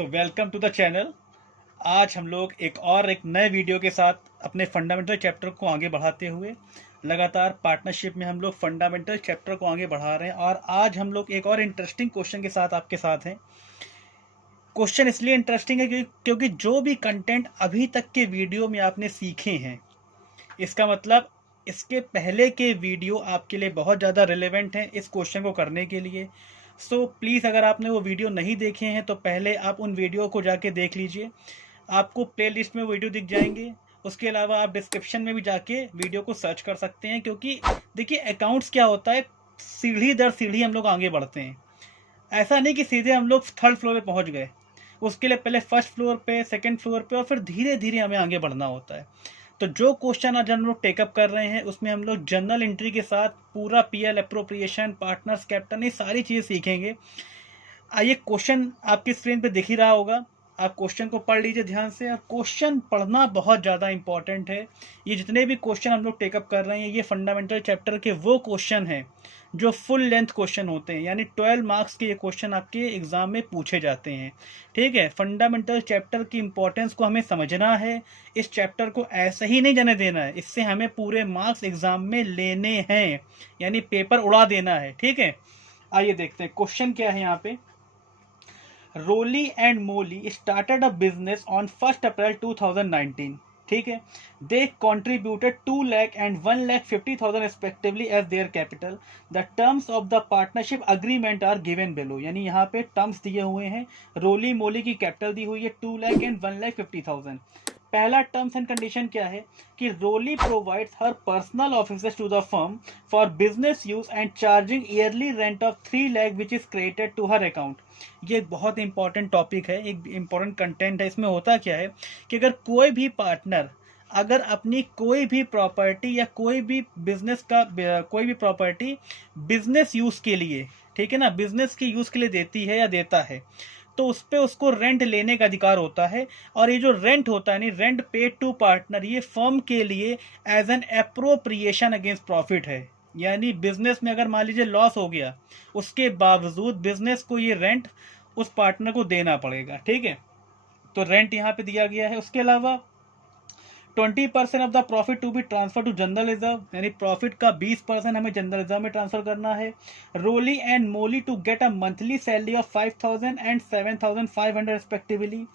So welcome to the channel. आज हम लोग एक नए वीडियो के साथ अपने फंडामेंटल चैप्टर को आगे बढ़ाते हुए लगातार पार्टनरशिप में हम लोग फंडामेंटल चैप्टर को आगे बढ़ा रहे हैं। और आज हम लोग एक और इंटरेस्टिंग क्वेश्चन के साथ आपके साथ हैं। क्वेश्चन इसलिए इंटरेस्टिंग है क्योंकि जो भी कंटेंट अभी तक के वीडियो में आपने सीखे हैं, इसका मतलब इसके पहले के वीडियो आपके लिए बहुत ज़्यादा रिलेवेंट हैं इस क्वेश्चन को करने के लिए। सो प्लीज़ अगर आपने वो वीडियो नहीं देखे हैं तो पहले आप उन वीडियो को जाके देख लीजिए। आपको प्लेलिस्ट में वीडियो दिख जाएंगे। उसके अलावा आप डिस्क्रिप्शन में भी जाके वीडियो को सर्च कर सकते हैं, क्योंकि देखिए अकाउंट्स क्या होता है, सीढ़ी दर सीढ़ी हम लोग आगे बढ़ते हैं। ऐसा नहीं कि सीधे हम लोग थर्ड फ्लोर पे पहुंच गए। उसके लिए पहले फर्स्ट फ्लोर पे, सेकंड फ्लोर पे, और फिर धीरे धीरे हमें आगे बढ़ना होता है। तो जो क्वेश्चन आज हम लोग टेकअप कर रहे हैं उसमें हम लोग जर्नल एंट्री के साथ पूरा पीएल अप्रोप्रिएशन, पार्टनर्स कैप्टन, ये सारी चीज़ें सीखेंगे। आइए, क्वेश्चन आपकी स्क्रीन पे दिख ही रहा होगा। आप क्वेश्चन को पढ़ लीजिए ध्यान से। और क्वेश्चन पढ़ना बहुत ज़्यादा इंपॉर्टेंट है। ये जितने भी क्वेश्चन हम लोग टेकअप कर रहे हैं ये फंडामेंटल चैप्टर के वो क्वेश्चन हैं जो फुल लेंथ क्वेश्चन होते हैं, यानी 12 मार्क्स के ये क्वेश्चन आपके एग्जाम में पूछे जाते हैं। ठीक है, फंडामेंटल चैप्टर की इंपॉर्टेंस को हमें समझना है। इस चैप्टर को ऐसे ही नहीं जाने देना है, इससे हमें पूरे मार्क्स एग्जाम में लेने हैं, यानी पेपर उड़ा देना है। ठीक है, आइए देखते हैं क्वेश्चन क्या है यहाँ पे। Roli and Moli started a business on 1 April 2019। ठीक है, they contributed 2 lakh and 1,50,000 respectively as their capital. The terms of the partnership agreement are given below. यानी यहाँ पे टर्म्स दिए हुए हैं। रोली मोली की कैपिटल दी हुई है 2 लाख एंड 1,50,000। पहला टर्म्स एंड कंडीशन क्या है कि Roli provides her personal officers to the firm for business use and charging yearly rent of 3 lakh which is created to her account. ये एक बहुत इंपॉर्टेंट टॉपिक है, एक इंपॉर्टेंट कंटेंट है। इसमें होता क्या है कि अगर कोई भी पार्टनर अगर अपनी कोई भी प्रॉपर्टी या कोई भी बिजनेस का कोई भी प्रॉपर्टी बिजनेस यूज के लिए, ठीक है ना, बिजनेस के यूज के लिए देती है या देता है, तो उस पर उसको रेंट लेने का अधिकार होता है। और ये जो रेंट होता है, यानी रेंट पेड टू पार्टनर, ये फर्म के लिए as an appropriation against profit है। यानी बिजनेस में अगर मान लीजिए लॉस हो गया, उसके बावजूद बिजनेस को ये रेंट उस पार्टनर को देना पड़ेगा। ठीक है, तो रेंट यहाँ पे दिया गया है। उसके अलावा 20% of the profit to be transfer to general reserve, यानी प्रॉफिट का 20% हमें जनरल रिजर्व में ट्रांसफर करना है। Roli and Moli to get a monthly salary of 5,000 and 7,500 respectively.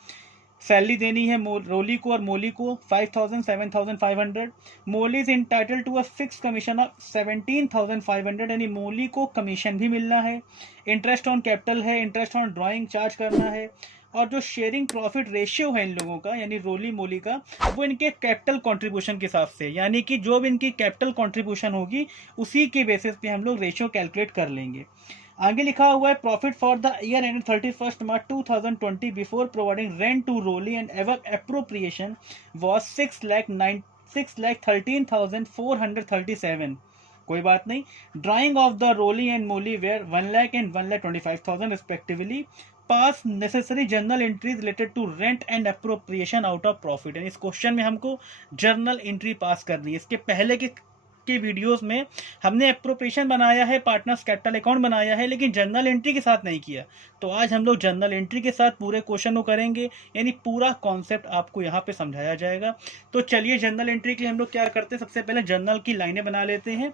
Salary देनी है रोली को और मोली को 5,000 7,500। Moli is entitle to a fix commission of 17,500, यानी मोली को कमीशन भी मिलना है। इंटरेस्ट ऑन कैपिटल है, इंटरेस्ट ऑन ड्राइंग चार्ज करना है। और जो शेयरिंग प्रॉफिट रेशियो है इन लोगों का, यानी रोली मोली का, वो इनके कैपिटल कंट्रीब्यूशन के हिसाब से, यानी कि जो भी इनकी कैपिटल कंट्रीब्यूशन होगी उसी के बेसिस पे हम लोग रेशियो कैलकुलेट कर लेंगे। आगे लिखा हुआ है profit for the year end 31 March 2020 before providing rent to Roli and ever appropriation was 6,13,437। कोई बात नहीं। Drawing of the Roli and Moli were 1 lakh and 1,25,000 respectively. Pass necessary journal entries related to rent and appropriation out of profit. यानी इस question में हमको journal entry पास करनी है। इसके पहले के वीडियोस में हमने अप्रोप्रिएशन बनाया है, पार्टनर्स कैपिटल अकाउंट बनाया है, लेकिन जर्नल एंट्री के साथ नहीं किया। तो आज हम लोग जर्नल एंट्री के साथ पूरे क्वेश्चन को करेंगे, यानी पूरा कॉन्सेप्ट आपको यहाँ पे समझाया जाएगा। तो चलिए, जर्नल एंट्री के लिए हम लोग क्या करते हैं, सबसे पहले जर्नल की लाइनें बना लेते हैं।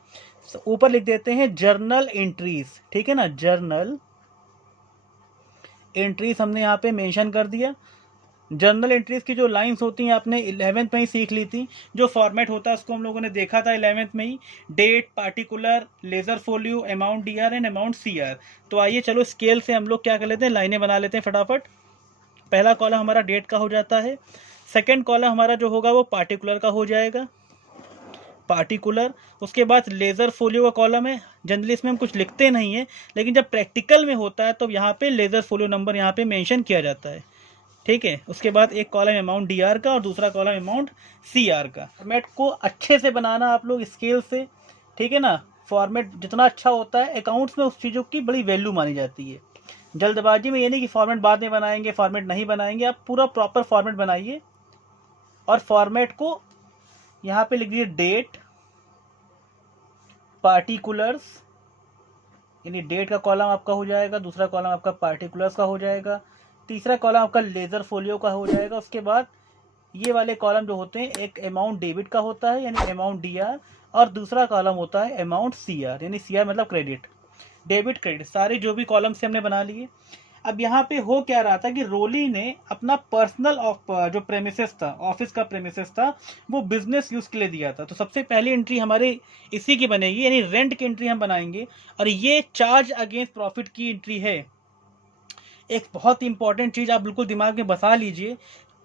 ऊपर लिख देते हैं जर्नल एंट्रीज। ठीक है ना, जर्नल एंट्रीज हमने यहाँ पे मेंशन कर दिया। जर्नल एंट्रीज की जो लाइंस होती हैं आपने 11th में ही सीख ली थी। जो फॉर्मेट होता है उसको हम लोगों ने देखा था 11th में ही। Date, particular, ledger folio, amount DR and amount CR. तो आइए चलो स्केल से हम लोग क्या कर लेते हैं, लाइनें बना लेते हैं फटाफट। पहला कॉलम हमारा डेट का हो जाता है। सेकेंड कॉलम हमारा जो होगा वो पार्टिकुलर का हो जाएगा, पार्टिकुलर। उसके बाद लेजर फोलियो का कॉलम है। जनरली इसमें हम कुछ लिखते नहीं है, लेकिन जब प्रैक्टिकल में होता है तो यहाँ पे लेजर फोलियो नंबर यहाँ पे मेंशन किया जाता है। ठीक है, उसके बाद एक कॉलम अमाउंट डीआर का और दूसरा कॉलम अमाउंट सीआर का। फॉर्मेट को अच्छे से बनाना आप लोग स्केल से। ठीक है ना, फॉर्मेट जितना अच्छा होता है अकाउंट्स में उस चीज़ों की बड़ी वैल्यू मानी जाती है। जल्दबाजी में ये नहीं कि फॉर्मेट बाद में बनाएंगे, फॉर्मेट नहीं बनाएंगे। आप पूरा प्रॉपर फॉर्मेट बनाइए। और फॉर्मेट को यहाँ पे लिख दीजिए डेट, पार्टिकुलर्स, यानी डेट का कॉलम आपका हो जाएगा, दूसरा कॉलम आपका पार्टिकुलर्स का हो जाएगा, तीसरा कॉलम आपका लेजर फोलियो का हो जाएगा। उसके बाद ये वाले कॉलम जो होते हैं, एक अमाउंट डेबिट का होता है यानी अमाउंट डीआर, और दूसरा कॉलम होता है अमाउंट सीआर यानी सीआर मतलब क्रेडिट, डेबिट क्रेडिट, सारे जो भी कॉलम से हमने बना लिए। अब यहाँ पे हो क्या रहा था कि रोली ने अपना पर्सनल जो प्रेमिसेस था, ऑफिस का प्रेमिसेस था, वो बिजनेस यूज के लिए दिया था। तो सबसे पहली एंट्री हमारे इसी की बनेगी यानी रेंट की एंट्री हम बनाएंगे, और ये चार्ज अगेंस्ट प्रॉफिट की एंट्री है। एक बहुत इंपॉर्टेंट चीज आप बिल्कुल दिमाग में बसा लीजिए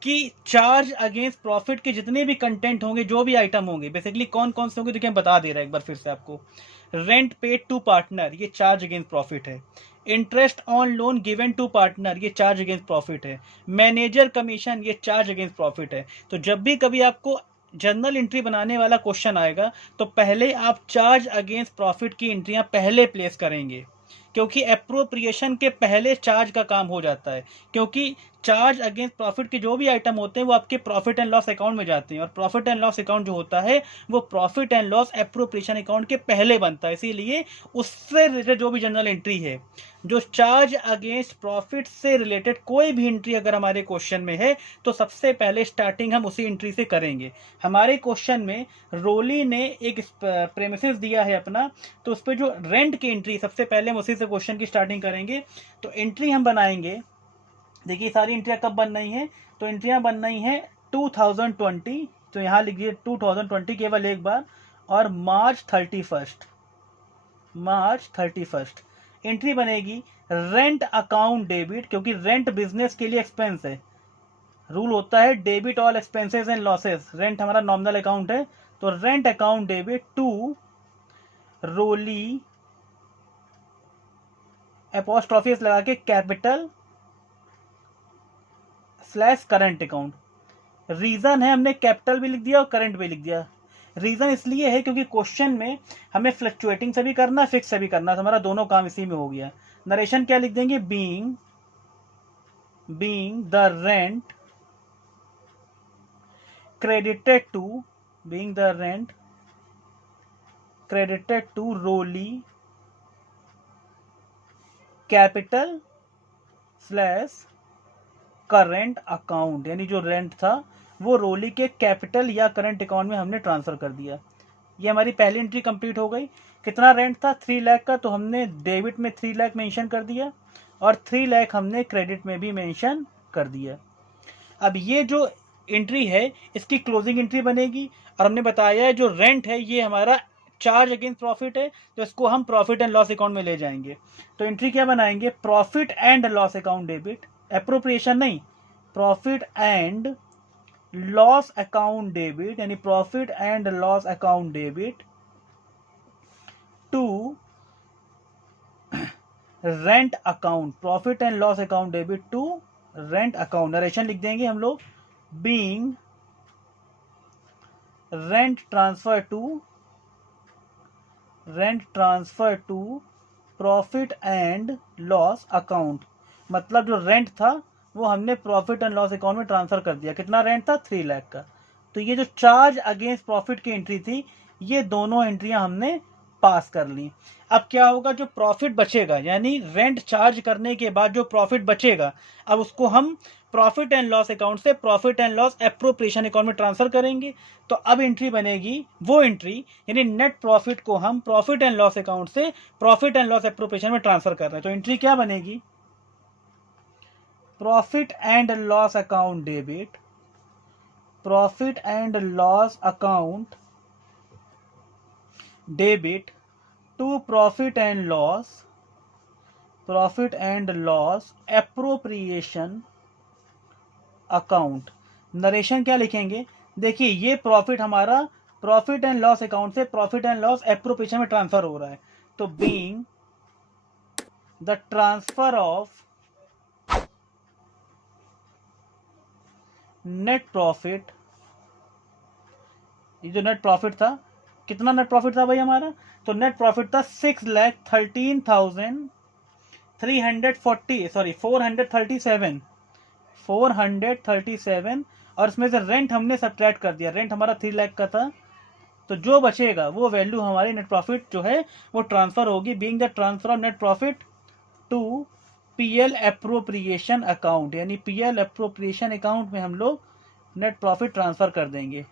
कि चार्ज अगेंस्ट प्रॉफिट के जितने भी कंटेंट होंगे, जो भी आइटम होंगे, बेसिकली कौन कौन से होंगे देखिए हम बता दे रहे हैं एक बार फिर से आपको। रेंट पेड टू पार्टनर, ये चार्ज अगेंस्ट प्रॉफिट है। Interest on loan given to partner, ये चार्ज अगेंस्ट प्रॉफिट है। मैनेजर कमीशन, ये चार्ज अगेंस्ट प्रॉफिट है। तो जब भी कभी आपको जर्नल एंट्री बनाने वाला क्वेश्चन आएगा तो पहले आप चार्ज अगेंस्ट प्रॉफिट की एंट्रियां पहले प्लेस करेंगे, क्योंकि एप्रोप्रिएशन के पहले चार्ज का काम हो जाता है। क्योंकि चार्ज अगेंस्ट प्रॉफिट के जो भी आइटम होते हैं वो आपके प्रॉफिट एंड लॉस अकाउंट में जाते हैं, और प्रॉफिट एंड लॉस अकाउंट जो होता है वो profit and loss appropriation account के पहले बनता है। इसीलिए उससे रिलेटेड जो भी जनरल एंट्री है, जो चार्ज अगेंस्ट प्रॉफिट से रिलेटेड कोई भी एंट्री अगर हमारे क्वेश्चन में है तो सबसे पहले स्टार्टिंग हम उसी एंट्री से करेंगे। हमारे क्वेश्चन में रोली ने एक प्रेमिसेस दिया है अपना, तो उस पर जो रेंट की एंट्री, सबसे पहले हम उसी से क्वेश्चन की स्टार्टिंग करेंगे। तो एंट्री हम बनाएंगे, देखिए सारी एंट्रियां कब बन रही हैं, तो एंट्रियां बन रही हैं 2020, तो यहाँ लिखिए 2020 केवल एक बार, और मार्च 31st एंट्री बनेगी रेंट अकाउंट डेबिट, क्योंकि रेंट बिजनेस के लिए एक्सपेंस है। रूल होता है debit all expenses and losses, rent हमारा नॉमिनल अकाउंट है, तो rent account debit to Roli apostrophes लगा के capital slash current account. Reason है हमने कैपिटल भी लिख दिया और करंट भी लिख दिया। रीजन इसलिए है क्योंकि क्वेश्चन में हमें फ्लक्चुएटिंग से भी करना, फिक्स से भी करना, तो हमारा दोनों काम इसी में हो गया। नरेशन क्या लिख देंगे, being the rent credited to Roli capital slash current account, यानी जो रेंट था वो रोली के कैपिटल या करंट अकाउंट में हमने ट्रांसफर कर दिया। ये हमारी पहली एंट्री कंप्लीट हो गई। कितना रेंट था, 3 लाख का, तो हमने डेबिट में 3 लाख मेंशन कर दिया और 3 लाख हमने क्रेडिट में भी मेंशन कर दिया। अब ये जो एंट्री है इसकी क्लोजिंग एंट्री बनेगी, और हमने बताया है जो रेंट है ये हमारा चार्ज अगेंस्ट प्रॉफिट है, तो इसको हम प्रॉफिट एंड लॉस अकाउंट में ले जाएंगे। तो एंट्री क्या बनाएंगे, profit and loss account debit, appropriation नहीं, profit and loss account debit, यानी profit and loss account debit to rent account, profit and loss account debit to rent account. Narration लिख देंगे हम लोग, being rent transfer to profit and loss account, मतलब जो rent था वो हमने प्रॉफिट एंड लॉस अकाउंट में ट्रांसफर कर दिया। कितना रेंट था, 3 लाख का। तो ये जो चार्ज अगेंस्ट प्रॉफिट की एंट्री थी, ये दोनों एंट्रियां हमने पास कर ली। अब क्या होगा, जो प्रॉफिट बचेगा, यानी रेंट चार्ज करने के बाद जो प्रॉफिट बचेगा, अब उसको हम प्रॉफिट एंड लॉस अकाउंट से profit and loss appropriation account में ट्रांसफर करेंगे। तो अब एंट्री बनेगी वो एंट्री, यानी नेट प्रॉफिट को हम प्रॉफिट एंड लॉस अकाउंट से प्रॉफिट एंड लॉस एप्रोप्रिएशन में ट्रांसफर कर रहे हैं। तो एंट्री क्या बनेगी, profit and loss account debit, profit and loss account debit to profit and loss appropriation account. Narration क्या लिखेंगे, देखिए ये प्रॉफिट हमारा प्रॉफिट एंड लॉस अकाउंट से प्रॉफिट एंड लॉस एप्रोप्रिएशन में ट्रांसफर हो रहा है। तो being the transfer of net profit, ये जो नेट प्रॉफिट था, कितना नेट प्रॉफिट था भाई हमारा, तो नेट प्रॉफिट था 437, और इसमें से रेंट हमने सब्ट्रैक्ट कर दिया। रेंट हमारा 3 लाख का था, तो जो बचेगा वो वैल्यू हमारी नेट प्रॉफिट जो है वो ट्रांसफर होगी, being the transfer of net profit to PL appropriation account, यानी पीएल एप्रोप्रिएशन अकाउंट में हम लोग नेट प्रॉफिट ट्रांसफर कर देंगे।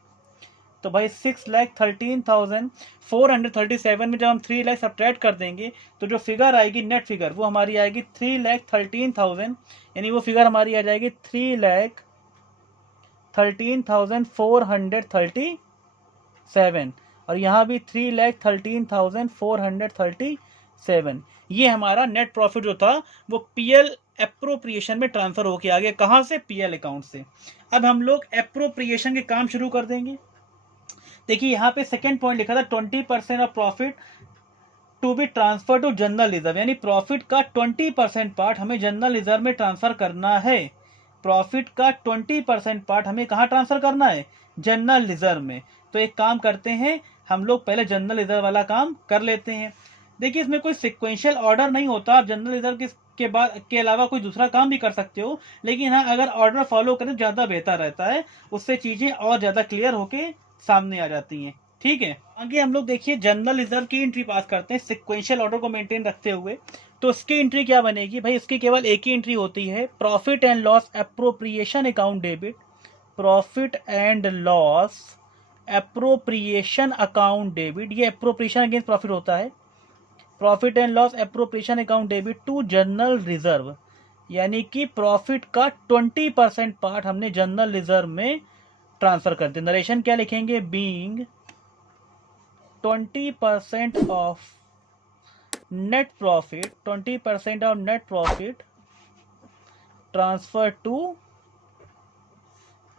तो भाई 6,13,437 में जब हम 3 लाख सब्ट्रैक्ट कर देंगे तो जो फिगर आएगी नेट फिगर वो हमारी आएगी 3,13,000, यानी वो फिगर हमारी आ जाएगी 3,13,437 और यहाँ भी 3,13,437। ये हमारा नेट प्रॉफिट जो था वो पीएल एप्रोप्रिएशन में ट्रांसफर होके आ गया। कहाँ से? पीएल अकाउंट से। अब हम लोग एप्रोप्रिएशन के काम शुरू कर देंगे। देखिए यहाँ पे सेकेंड पॉइंट लिखा था 20% of profit to be transfer to general reserve, यानी प्रॉफिट का 20% पार्ट हमें जनरल रिजर्व में ट्रांसफर करना है। प्रॉफिट का 20% पार्ट हमें कहाँ ट्रांसफर करना है? जनरल रिजर्व में। तो एक काम करते हैं, हम लोग पहले जनरल रिजर्व वाला काम कर लेते हैं। देखिए इसमें कोई सिक्वेंशियल ऑर्डर नहीं होता, आप जनरल रिजर्व के बाद के अलावा कोई दूसरा काम भी कर सकते हो, लेकिन हाँ अगर ऑर्डर फॉलो करें ज़्यादा बेहतर रहता है, उससे चीज़ें और ज़्यादा क्लियर होके सामने आ जाती हैं। ठीक है, आगे हम लोग देखिए जनरल रिजर्व की एंट्री पास करते हैं सिक्वेंशियल ऑर्डर को मेंटेन रखते हुए। तो इसकी एंट्री क्या बनेगी भाई? इसकी केवल एक ही एंट्री होती है, profit and loss appropriation account debit, profit and loss appropriation account debit. ये एप्रोप्रिएशन अगेंस्ट प्रॉफिट होता है। Profit and loss appropriation account debit to general reserve, यानी कि प्रॉफिट का 20% पार्ट हमने जनरल रिजर्व में ट्रांसफर करते हैं। नरेशन क्या लिखेंगे? Being 20% of net profit, 20% of net profit transfer to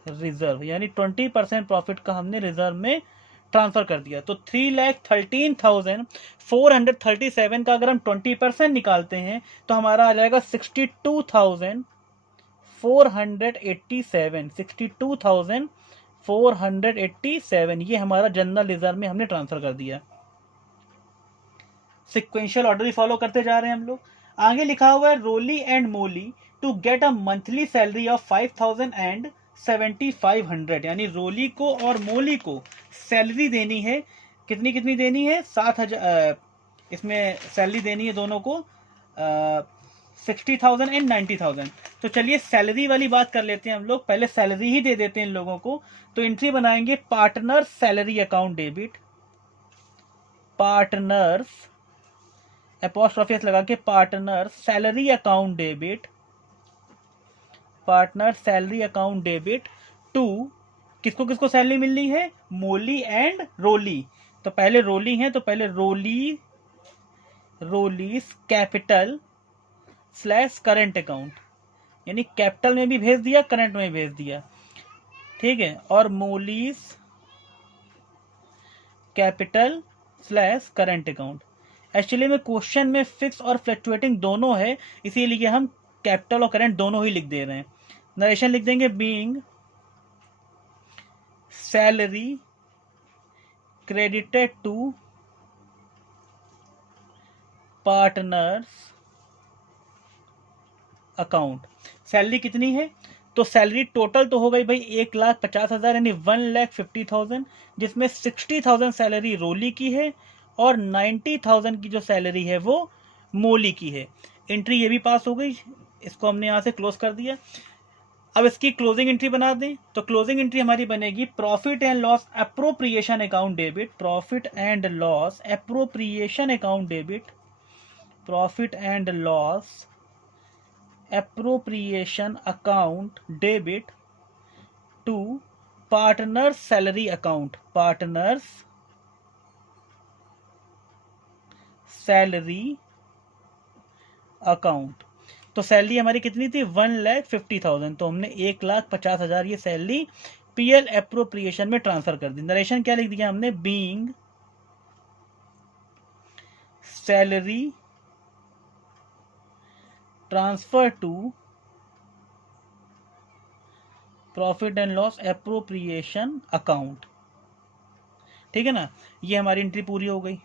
reserve, यानी 20% प्रॉफिट का हमने रिजर्व में ट्रांसफर कर दिया। तो 3,13,437 का अगर हम 20% निकालते हैं तो हमारा आ जाएगा 62,487, 62,487। ये हमारा जनरल रिजर्व में हमने ट्रांसफर कर दिया। सिक्वेंशियल ऑर्डर ही फॉलो करते जा रहे हैं हम लोग। आगे लिखा हुआ है Roli and Moli to get a monthly salary of 5,000 and 7,500, यानी रोली को और मोली को सैलरी देनी है। कितनी कितनी देनी है? 7,000। इसमें सैलरी देनी है दोनों को 60,000 एंड 90,000। तो चलिए सैलरी वाली बात कर लेते हैं हम लोग। पहले सैलरी ही दे देते हैं इन लोगों को। तो एंट्री बनाएंगे partner salary account debit, partners apostrophe लगा के partner salary account debit, partner salary account debit to किसको किसको सैलरी मिलनी है? Molly and Roli. तो पहले रोली है तो पहले Roli's capital slash current account, यानी कैपिटल में भी भेज दिया, करंट में भेज दिया। ठीक है, और Moli's capital slash current account. Actually में क्वेश्चन में फिक्स और फ्लक्चुएटिंग दोनों है, इसीलिए हम कैपिटल और करंट दोनों ही लिख दे रहे हैं। नरेशन लिख देंगे being salary credited to partners account. Salary कितनी है? तो सैलरी टोटल तो हो गई भाई 1,50,000 यानी 1,50,000, जिसमें 60,000 सैलरी रोली की है और 90,000 की जो सैलरी है वो मोली की है। एंट्री ये भी पास हो गई, इसको हमने यहाँ से क्लोज कर दिया। अब इसकी क्लोजिंग एंट्री बना दें। तो क्लोजिंग एंट्री हमारी बनेगी profit and loss appropriation account debit, profit and loss appropriation account debit, profit and loss appropriation account debit to partners salary account, partners salary account. तो सैलरी हमारी कितनी थी? 1,50,000। तो हमने 1,50,000 ये सैलरी पीएल एप्रोप्रिएशन में ट्रांसफर कर दी। नरेशन क्या लिख दिया हमने? Being salary transfer to profit and loss appropriation account. ठीक है ना, ये हमारी एंट्री पूरी हो गई।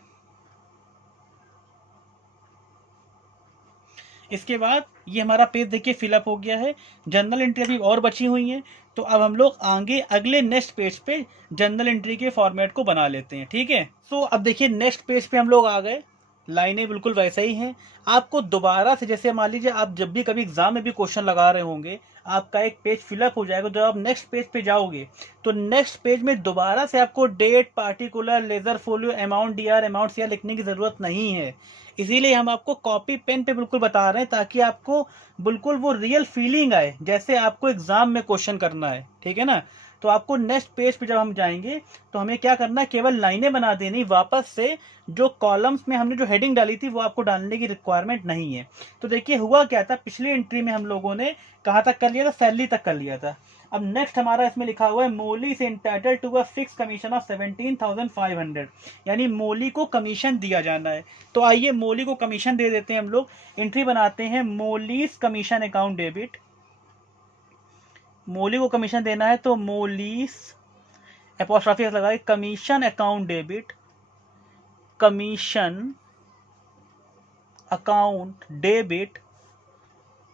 इसके बाद ये हमारा पेज देखिए फिलअप हो गया है। जनरल एंट्री अभी और बची हुई है, तो अब हम लोग आगे अगले नेक्स्ट पेज पे जनरल एंट्री के फॉर्मेट को बना लेते हैं। ठीक है, तो अब देखिए नेक्स्ट पेज पे हम लोग आ गए। लाइनें बिल्कुल वैसे ही हैं। आपको दोबारा से, जैसे मान लीजिए आप जब भी कभी एग्जाम में भी क्वेश्चन लगा रहे होंगे, आपका एक पेज फिलअप हो जाएगा, जब आप नेक्स्ट पेज पे जाओगे तो नेक्स्ट पेज में दोबारा से आपको date, particular, ledger folio, amount DR, amount CR लिखने की जरूरत नहीं है। इसीलिए हम आपको कॉपी पेन पे बिल्कुल बता रहे हैं, ताकि आपको बिल्कुल वो रियल फीलिंग आए जैसे आपको एग्जाम में क्वेश्चन करना है, ठीक है ना। तो आपको नेक्स्ट पेज पे जब हम जाएंगे तो हमें क्या करना है, केवल लाइनें बना देनी, वापस से जो कॉलम्स में हमने जो हेडिंग डाली थी वो आपको डालने की रिक्वायरमेंट नहीं है। तो देखिए हुआ क्या था, पिछली एंट्री में हम लोगों ने कहाँ तक कर लिया था, सैलरी तक कर लिया था। अब नेक्स्ट हमारा इसमें लिखा हुआ है मोली से entitle to a fix commission of 17,500, यानी मोली को कमीशन दिया जाना है। तो आइए मोली को कमीशन दे देते हैं हम लोग। एंट्री बनाते हैं Molly's commission account debit. Molly को कमीशन देना है तो मोलीज एपोस्ट्रोफी लगाए commission account debit, commission account debit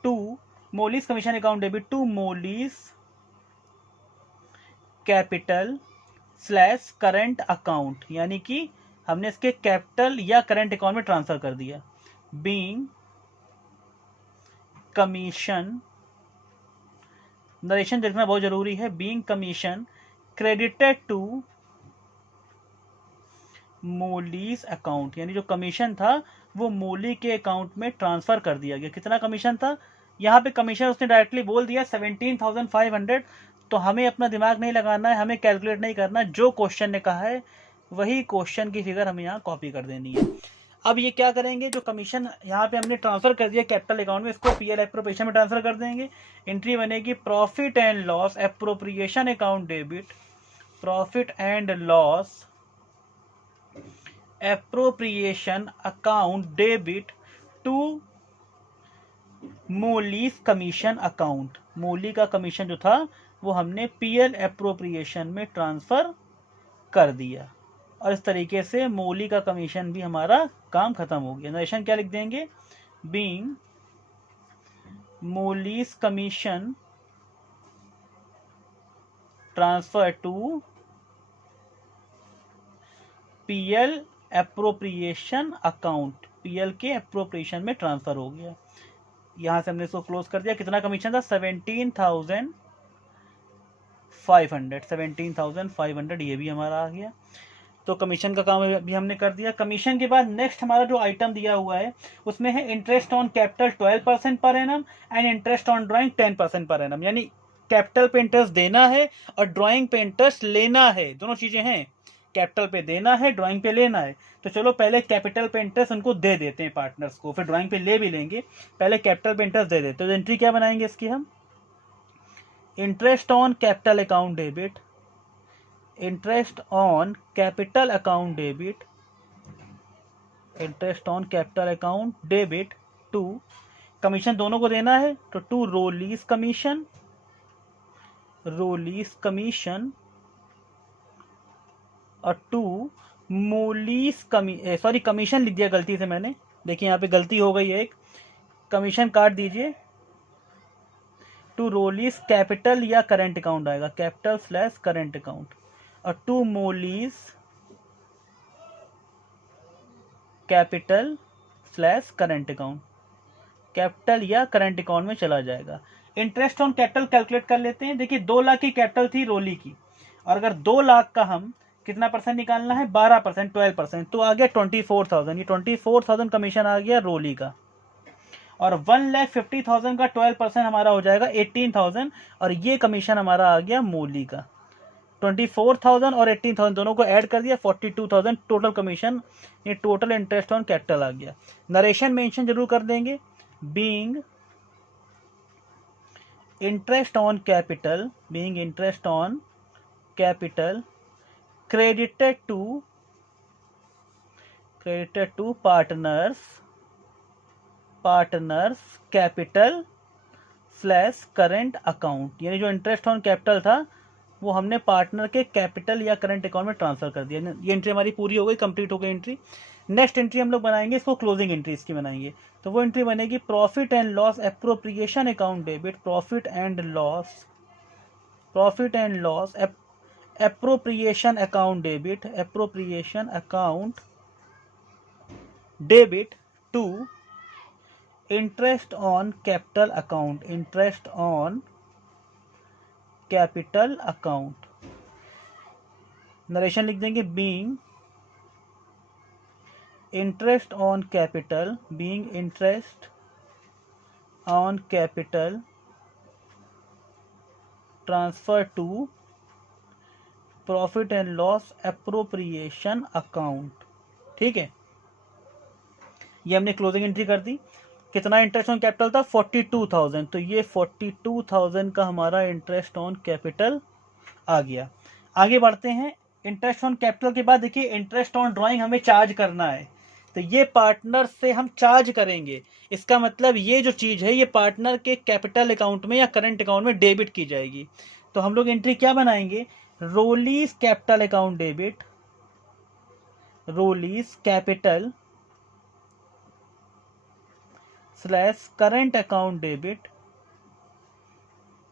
to Mullis commission account debit to Molly's capital slash current account, यानी कि हमने इसके कैपिटल या करंट अकाउंट में ट्रांसफर कर दिया। बीइंग कमीशन, नरेशन देखना बहुत जरूरी है। Being commission credited to Molly's account, यानी जो कमीशन था वो मोली के अकाउंट में ट्रांसफर कर दिया गया। कितना कमीशन था, यहाँ पे कमीशन उसने डायरेक्टली बोल दिया 17,500। तो हमें अपना दिमाग नहीं लगाना है, हमें कैलकुलेट नहीं करना, जो क्वेश्चन ने कहा है वही क्वेश्चन की फिगर हमें यहाँ कॉपी कर देनी है। अब ये क्या करेंगे, जो कमीशन यहाँ पे हमने ट्रांसफर कर दिया कैपिटल अकाउंट में, इसको पीएल एप्रोप्रिएशन में ट्रांसफर कर देंगे। एंट्री बनेगी profit and loss appropriation account debit, profit and loss appropriation account debit to Mullis commission account. Moli का कमीशन जो था वो हमने पीएल एप्रोप्रिएशन में ट्रांसफर कर दिया, और इस तरीके से मोली का कमीशन भी हमारा काम खत्म हो गया। नरेशन क्या लिख देंगे, being Molly's commission transfer to PL appropriation account, PL के एप्रोप्रिएशन में ट्रांसफर हो गया। यहां से हमने इसको क्लोज कर दिया। कितना कमीशन था, 17,500, ये भी हमारा आ गया। तो कमीशन का काम भी हमने कर दिया। कमीशन के बाद नेक्स्ट हमारा जो आइटम दिया हुआ है उसमें है interest on capital 12% per annum and interest on drawing 10% per annum, यानी कैपिटल पे इंटरेस्ट देना है और ड्राइंग पे इंटरेस्ट लेना है, दोनों चीजें हैं। कैपिटल पे देना है, ड्राइंग पे लेना है। तो चलो पहले कैपिटल पे इंटरेस्ट उनको दे देते हैं पार्टनर्स को, फिर ड्राइंग पे ले भी लेंगे, पहले कैपिटल पे इंटरेस्ट दे देते हैं। तो एंट्री क्या बनाएंगे इसकी हम, interest on capital account debit, interest on capital account debit, interest on capital account debit to, commission दोनों को देना है तो to Roli's commission, Roli's commission, और टू मोलीज कमीशन लिख दिया गलती से मैंने, देखिए यहाँ पे गलती हो गई है, एक कमीशन काट दीजिए, टू रोलीज कैपिटल या करंट अकाउंट आएगा, कैपिटल स्लैश करंट अकाउंट, और to Molly's capital slash current account, capital या करंट अकाउंट में चला जाएगा। इंटरेस्ट ऑन कैपिटल कैलकुलेट कर लेते हैं। देखिए 2 लाख की कैपिटल थी रोली की, और अगर 2 लाख का हम कितना परसेंट निकालना है, 12%, 12%, तो आ गया 24,000। ये 24,000 कमीशन आ गया रोली का, और 1,50,000 का 12% हमारा हो जाएगा 18,000, और ये कमीशन हमारा आ गया मोली का। 24,000 और 18,000 दोनों को ऐड कर दिया, 42,000 टोटल कमीशन, ये टोटल इंटरेस्ट ऑन कैपिटल आ गया। नरेशन मेंशन जरूर कर देंगे, being interest on capital, being interest on capital credited to partners capital slash current account, यानी जो इंटरेस्ट ऑन कैपिटल था वो हमने पार्टनर के कैपिटल या करंट अकाउंट में ट्रांसफर कर दिया। ये एंट्री हमारी पूरी हो गई, कंप्लीट हो गई एंट्री। नेक्स्ट एंट्री हम लोग बनाएंगे, इसको क्लोजिंग एंट्री इसकी बनाएंगे। तो वो एंट्री बनेगी profit and loss appropriation account debit, profit and loss appropriation account debit, appropriation account debit to interest on capital account, interest on capital account. Narration लिख देंगे being interest on capital, being interest on capital transfer to profit and loss appropriation account. ठीक है, ये हमने closing entry कर दी। कितना interest on capital था? 42,000। तो ये 42,000 का हमारा इंटरेस्ट ऑन कैपिटल आ गया। आगे बढ़ते हैं। इंटरेस्ट ऑन कैपिटल के बाद देखिए इंटरेस्ट ऑन ड्राइंग हमें चार्ज करना है, तो ये पार्टनर से हम चार्ज करेंगे। इसका मतलब ये जो चीज है ये पार्टनर के कैपिटल अकाउंट में या करंट अकाउंट में डेबिट की जाएगी। तो हम लोग एंट्री क्या बनाएंगे? Roli's capital account debit, Roli's capital slash current account debit.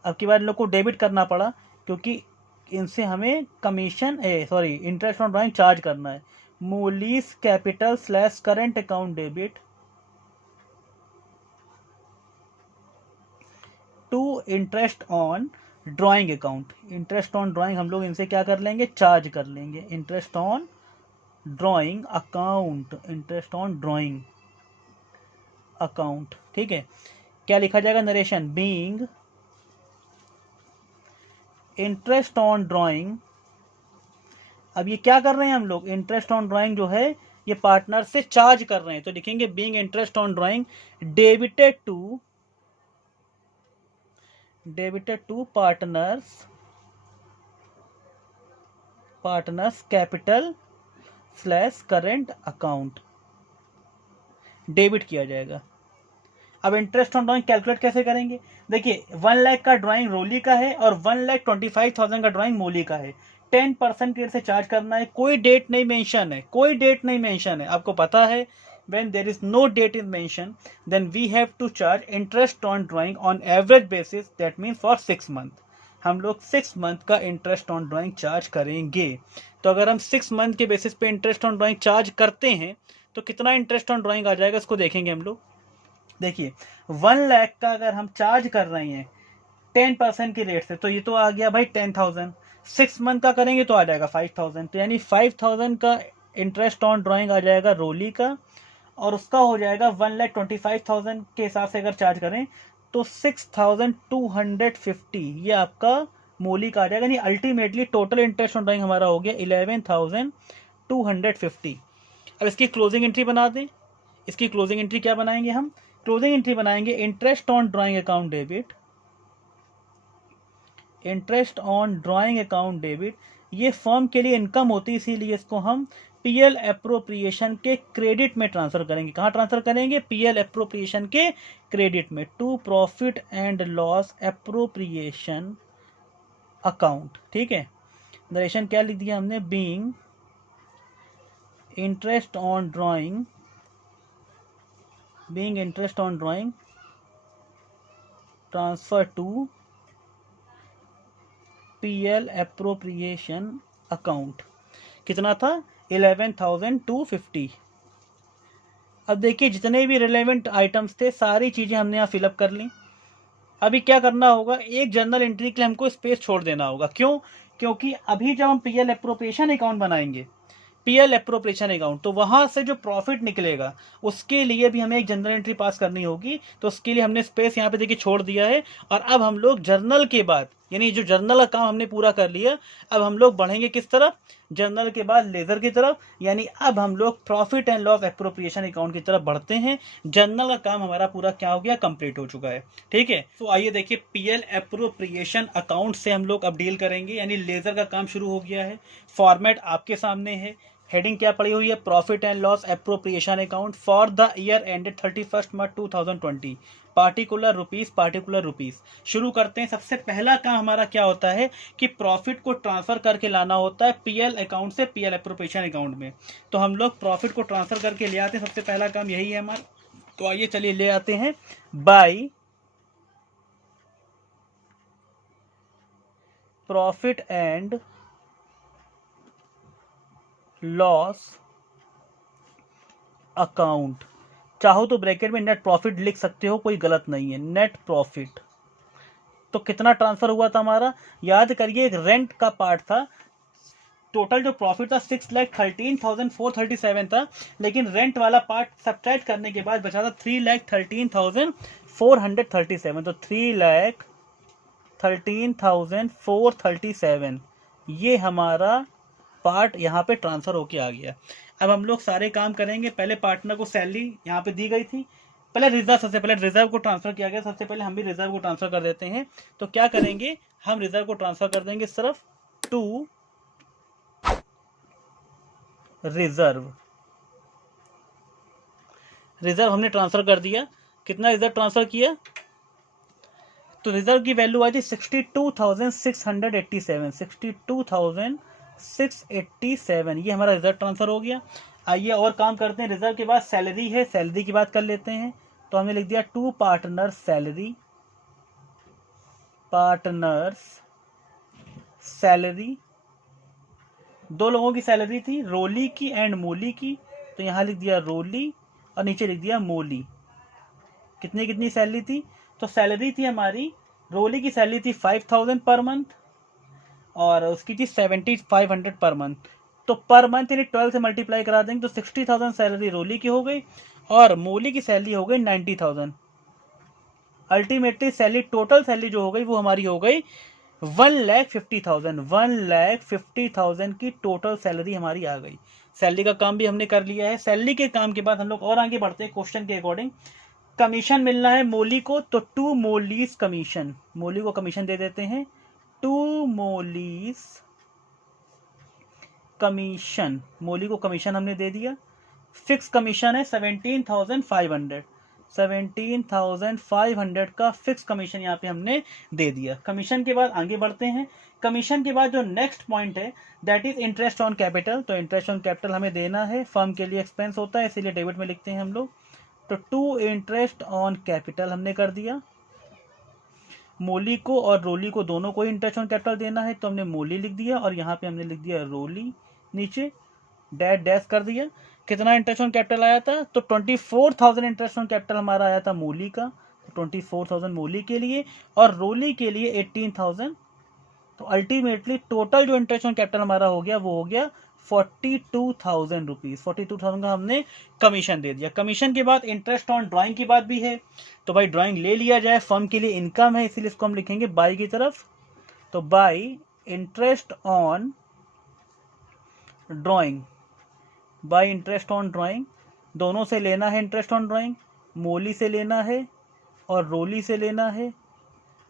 अब की बार इन लोग को डेबिट करना पड़ा क्योंकि इनसे हमें commission interest on drawing charge करना है। Moli's capital slash current account debit to interest on drawing account. Interest on drawing हम लोग इनसे क्या कर लेंगे? चार्ज कर लेंगे। Interest on drawing account, interest on drawing account. ठीक है, क्या लिखा जाएगा? Narration being interest on drawing. अब ये क्या कर रहे हैं हम लोग? इंटरेस्ट ऑन ड्राइंग जो है ये पार्टनर से चार्ज कर रहे हैं, तो लिखेंगे being interest on drawing debited to partners capital slash current account, debit किया जाएगा। अब इंटरेस्ट ऑन ड्राइंग कैलकुलेट कैसे करेंगे? देखिए 1 लाख का ड्राइंग रोली का है और 1,25,000 का ड्राइंग मोली का है। 10% रेट से चार्ज करना है। कोई डेट नहीं मेंशन है, कोई डेट नहीं मेंशन है। आपको पता है when there is no date is mentioned then we have to charge interest on drawing on average basis, that means for 6 month हम लोग 6 मंथ का इंटरेस्ट ऑन ड्राइंग चार्ज करेंगे। तो अगर हम 6 मंथ के बेसिस पे इंटरेस्ट ऑन ड्राइंग चार्ज करते हैं तो कितना इंटरेस्ट ऑन ड्राइंग आ जाएगा, इसको देखेंगे हम लोग। देखिए 1 लाख का अगर हम चार्ज कर रहे हैं 10% की रेट से, तो ये तो आ गया भाई 10,000। 6 मंथ का करेंगे तो आ जाएगा 5,000। तो यानी 5,000 का इंटरेस्ट ऑन ड्राइंग आ जाएगा रोली का, और उसका हो जाएगा 1,25,000 के हिसाब से अगर चार्ज करें तो 6,250 ये आपका मोली का आ जाएगा। यानी ultimately total interest on drawing हमारा हो गया 11,250। अब इसकी क्लोजिंग एंट्री बना दें। इसकी क्लोजिंग एंट्री क्या बनाएंगे हम? क्लोजिंग एंट्री बनाएंगे interest on drawing account debit, interest on drawing account debit. ये फर्म के लिए इनकम होती है, इसीलिए इसको हम पीएल एप्रोप्रिएशन के क्रेडिट में ट्रांसफर करेंगे। कहाँ ट्रांसफर करेंगे? पीएल एप्रोप्रिएशन के क्रेडिट में, to profit and loss appropriation account. ठीक है, नरेशन क्या लिख दिया हमने? Being interest on drawing, being interest on drawing transfer to PL appropriation account. कितना था? 11,250। अब देखिए जितने भी रिलेवेंट आइटम्स थे सारी चीजें हमने यहाँ फिलअप कर ली। अभी क्या करना होगा? एक जर्नल एंट्री के लिए हमको स्पेस छोड़ देना होगा। क्यों? क्योंकि अभी जब हम पीएल एप्रोप्रिएशन अकाउंट बनाएंगे, पीएल एप्रोप्रिएशन अकाउंट, तो वहां से जो प्रॉफिट निकलेगा उसके लिए भी हमें एक जनरल एंट्री पास करनी होगी। तो उसके लिए हमने स्पेस यहाँ पे देखिए छोड़ दिया है। और अब हम लोग जर्नल के बाद, यानी जो जर्नल का काम हमने पूरा कर लिया, अब हम लोग बढ़ेंगे किस तरफ? जर्नल के बाद लेजर की तरफ। यानी अब हम लोग profit and loss appropriation account की तरफ बढ़ते हैं। जर्नल का काम हमारा पूरा क्या हो गया? कंप्लीट हो चुका है। ठीक है, तो आइए देखिए पीएल एप्रोप्रिएशन अकाउंट से हम लोग अब डील करेंगे। यानी लेजर का काम शुरू हो गया है। फॉर्मेट आपके सामने है। हेडिंग क्या पड़ी हुई है? Profit and loss appropriation account for the year ended 31 March 2020, particular rupees. शुरू करते हैं। सबसे पहला काम हमारा क्या होता है कि प्रॉफिट को ट्रांसफर करके लाना होता है पीएल अकाउंट से पीएल एप्रोप्रिएशन अकाउंट में। तो हम लोग प्रॉफिट को ट्रांसफर करके ले आते हैं। सबसे पहला काम यही है हमारा। तो आइए चलिए ले आते हैं। By profit and loss account, चाहो तो ब्रैकेट में नेट प्रॉफिट लिख सकते हो, कोई गलत नहीं है। नेट प्रॉफिट तो कितना ट्रांसफर हुआ था हमारा, याद करिए, एक रेंट का पार्ट था। टोटल जो प्रॉफिट था 6,13,437 था, लेकिन रेंट वाला पार्ट सब्ट्रैक्ट करने के बाद बचा था 3,13,437। तो 3,13,437 ये हमारा पार्ट यहाँ पे ट्रांसफर होके आ गया। अब हम लोग सारे काम करेंगे। पहले पार्टनर को सैलरी यहाँ पे दी गई थी, पहले रिजर्व, सबसे पहले रिजर्व को ट्रांसफर किया गया। सबसे पहले हम भी रिजर्व को ट्रांसफर कर देते हैं। तो क्या करेंगे, हम रिजर्व को ट्रांसफर कर देंगे सिर्फ टू रिजर्व। रिजर्व हमने ट्रांसफर कर दिया। कितना रिजर्व ट्रांसफर किया, तो रिजर्व की वैल्यू आई थी 62,687, 62,687, ये हमारा रिजर्व ट्रांसफर हो गया। आइए और काम करते हैं। रिजर्व के बाद सैलरी है, सैलरी की बात कर लेते हैं। तो हमने लिख दिया to partner salary, partners salary. दो लोगों की सैलरी थी, रोली की एंड मोली की, तो यहाँ लिख दिया रोली और नीचे लिख दिया मोली। कितनी कितनी सैलरी थी, तो सैलरी थी हमारी, रोली की सैलरी थी 5,000 पर मंथ और उसकी थी 7,500 पर मंथ। तो पर मंथ यानी 12 से मल्टीप्लाई करा देंगे तो 60,000 सैलरी रोली की हो गई और मोली की सैलरी हो गई 90,000। अल्टीमेटली सैलरी, टोटल सैलरी जो हो गई वो हमारी हो गई 1,50,000। 1,50,000 की टोटल सैलरी हमारी आ गई। सैलरी का काम भी हमने कर लिया है। सैलरी के काम के बाद हम लोग और आगे बढ़ते हैं क्वेश्चन के अकॉर्डिंग। कमीशन मिलना है मोली को, तो टू मोलीज कमीशन, मोली को कमीशन दे देते हैं, टू मोलीज कमीशन, मोली को कमीशन हमने दे दिया। फिक्स कमीशन है 17,500, 17,500 का फिक्स कमीशन यहाँ पे हमने दे दिया। कमीशन के बाद आगे बढ़ते हैं। कमीशन के बाद जो नेक्स्ट पॉइंट है that is interest on capital. तो इंटरेस्ट ऑन कैपिटल हमें देना है, फर्म के लिए एक्सपेंस होता है इसीलिए डेबिट में लिखते हैं हम लोग। तो टू इंटरेस्ट ऑन कैपिटल हमने कर दिया। मोली को और रोली को दोनों को इंटरेस्ट ऑन कैपिटल देना है तो हमने मोली लिख दिया और यहाँ पे हमने लिख दिया रोली, नीचे डैश डैश कर दिया। कितना इंटरेस्ट ऑन कैपिटल आया था, तो 24,000 इंटरेस्ट ऑन कैपिटल हमारा आया था मोली का, 24,000 मोली के लिए और रोली के लिए 18,000। तो अल्टीमेटली टोटल जो इंटरेस्ट ऑन कैपिटल हमारा हो गया वो हो गया 42,000 रुपीज। 42,000 का हमने कमीशन दे दिया। कमीशन के बाद इंटरेस्ट ऑन ड्राइंग की बात भी है, तो भाई ड्राइंग ले लिया जाए, फर्म के लिए इनकम है इसीलिए इसको हम लिखेंगे बाई की तरफ। तो by interest on drawing, by interest on drawing, दोनों से लेना है इंटरेस्ट ऑन ड्राइंग, मोली से लेना है और रोली से लेना है,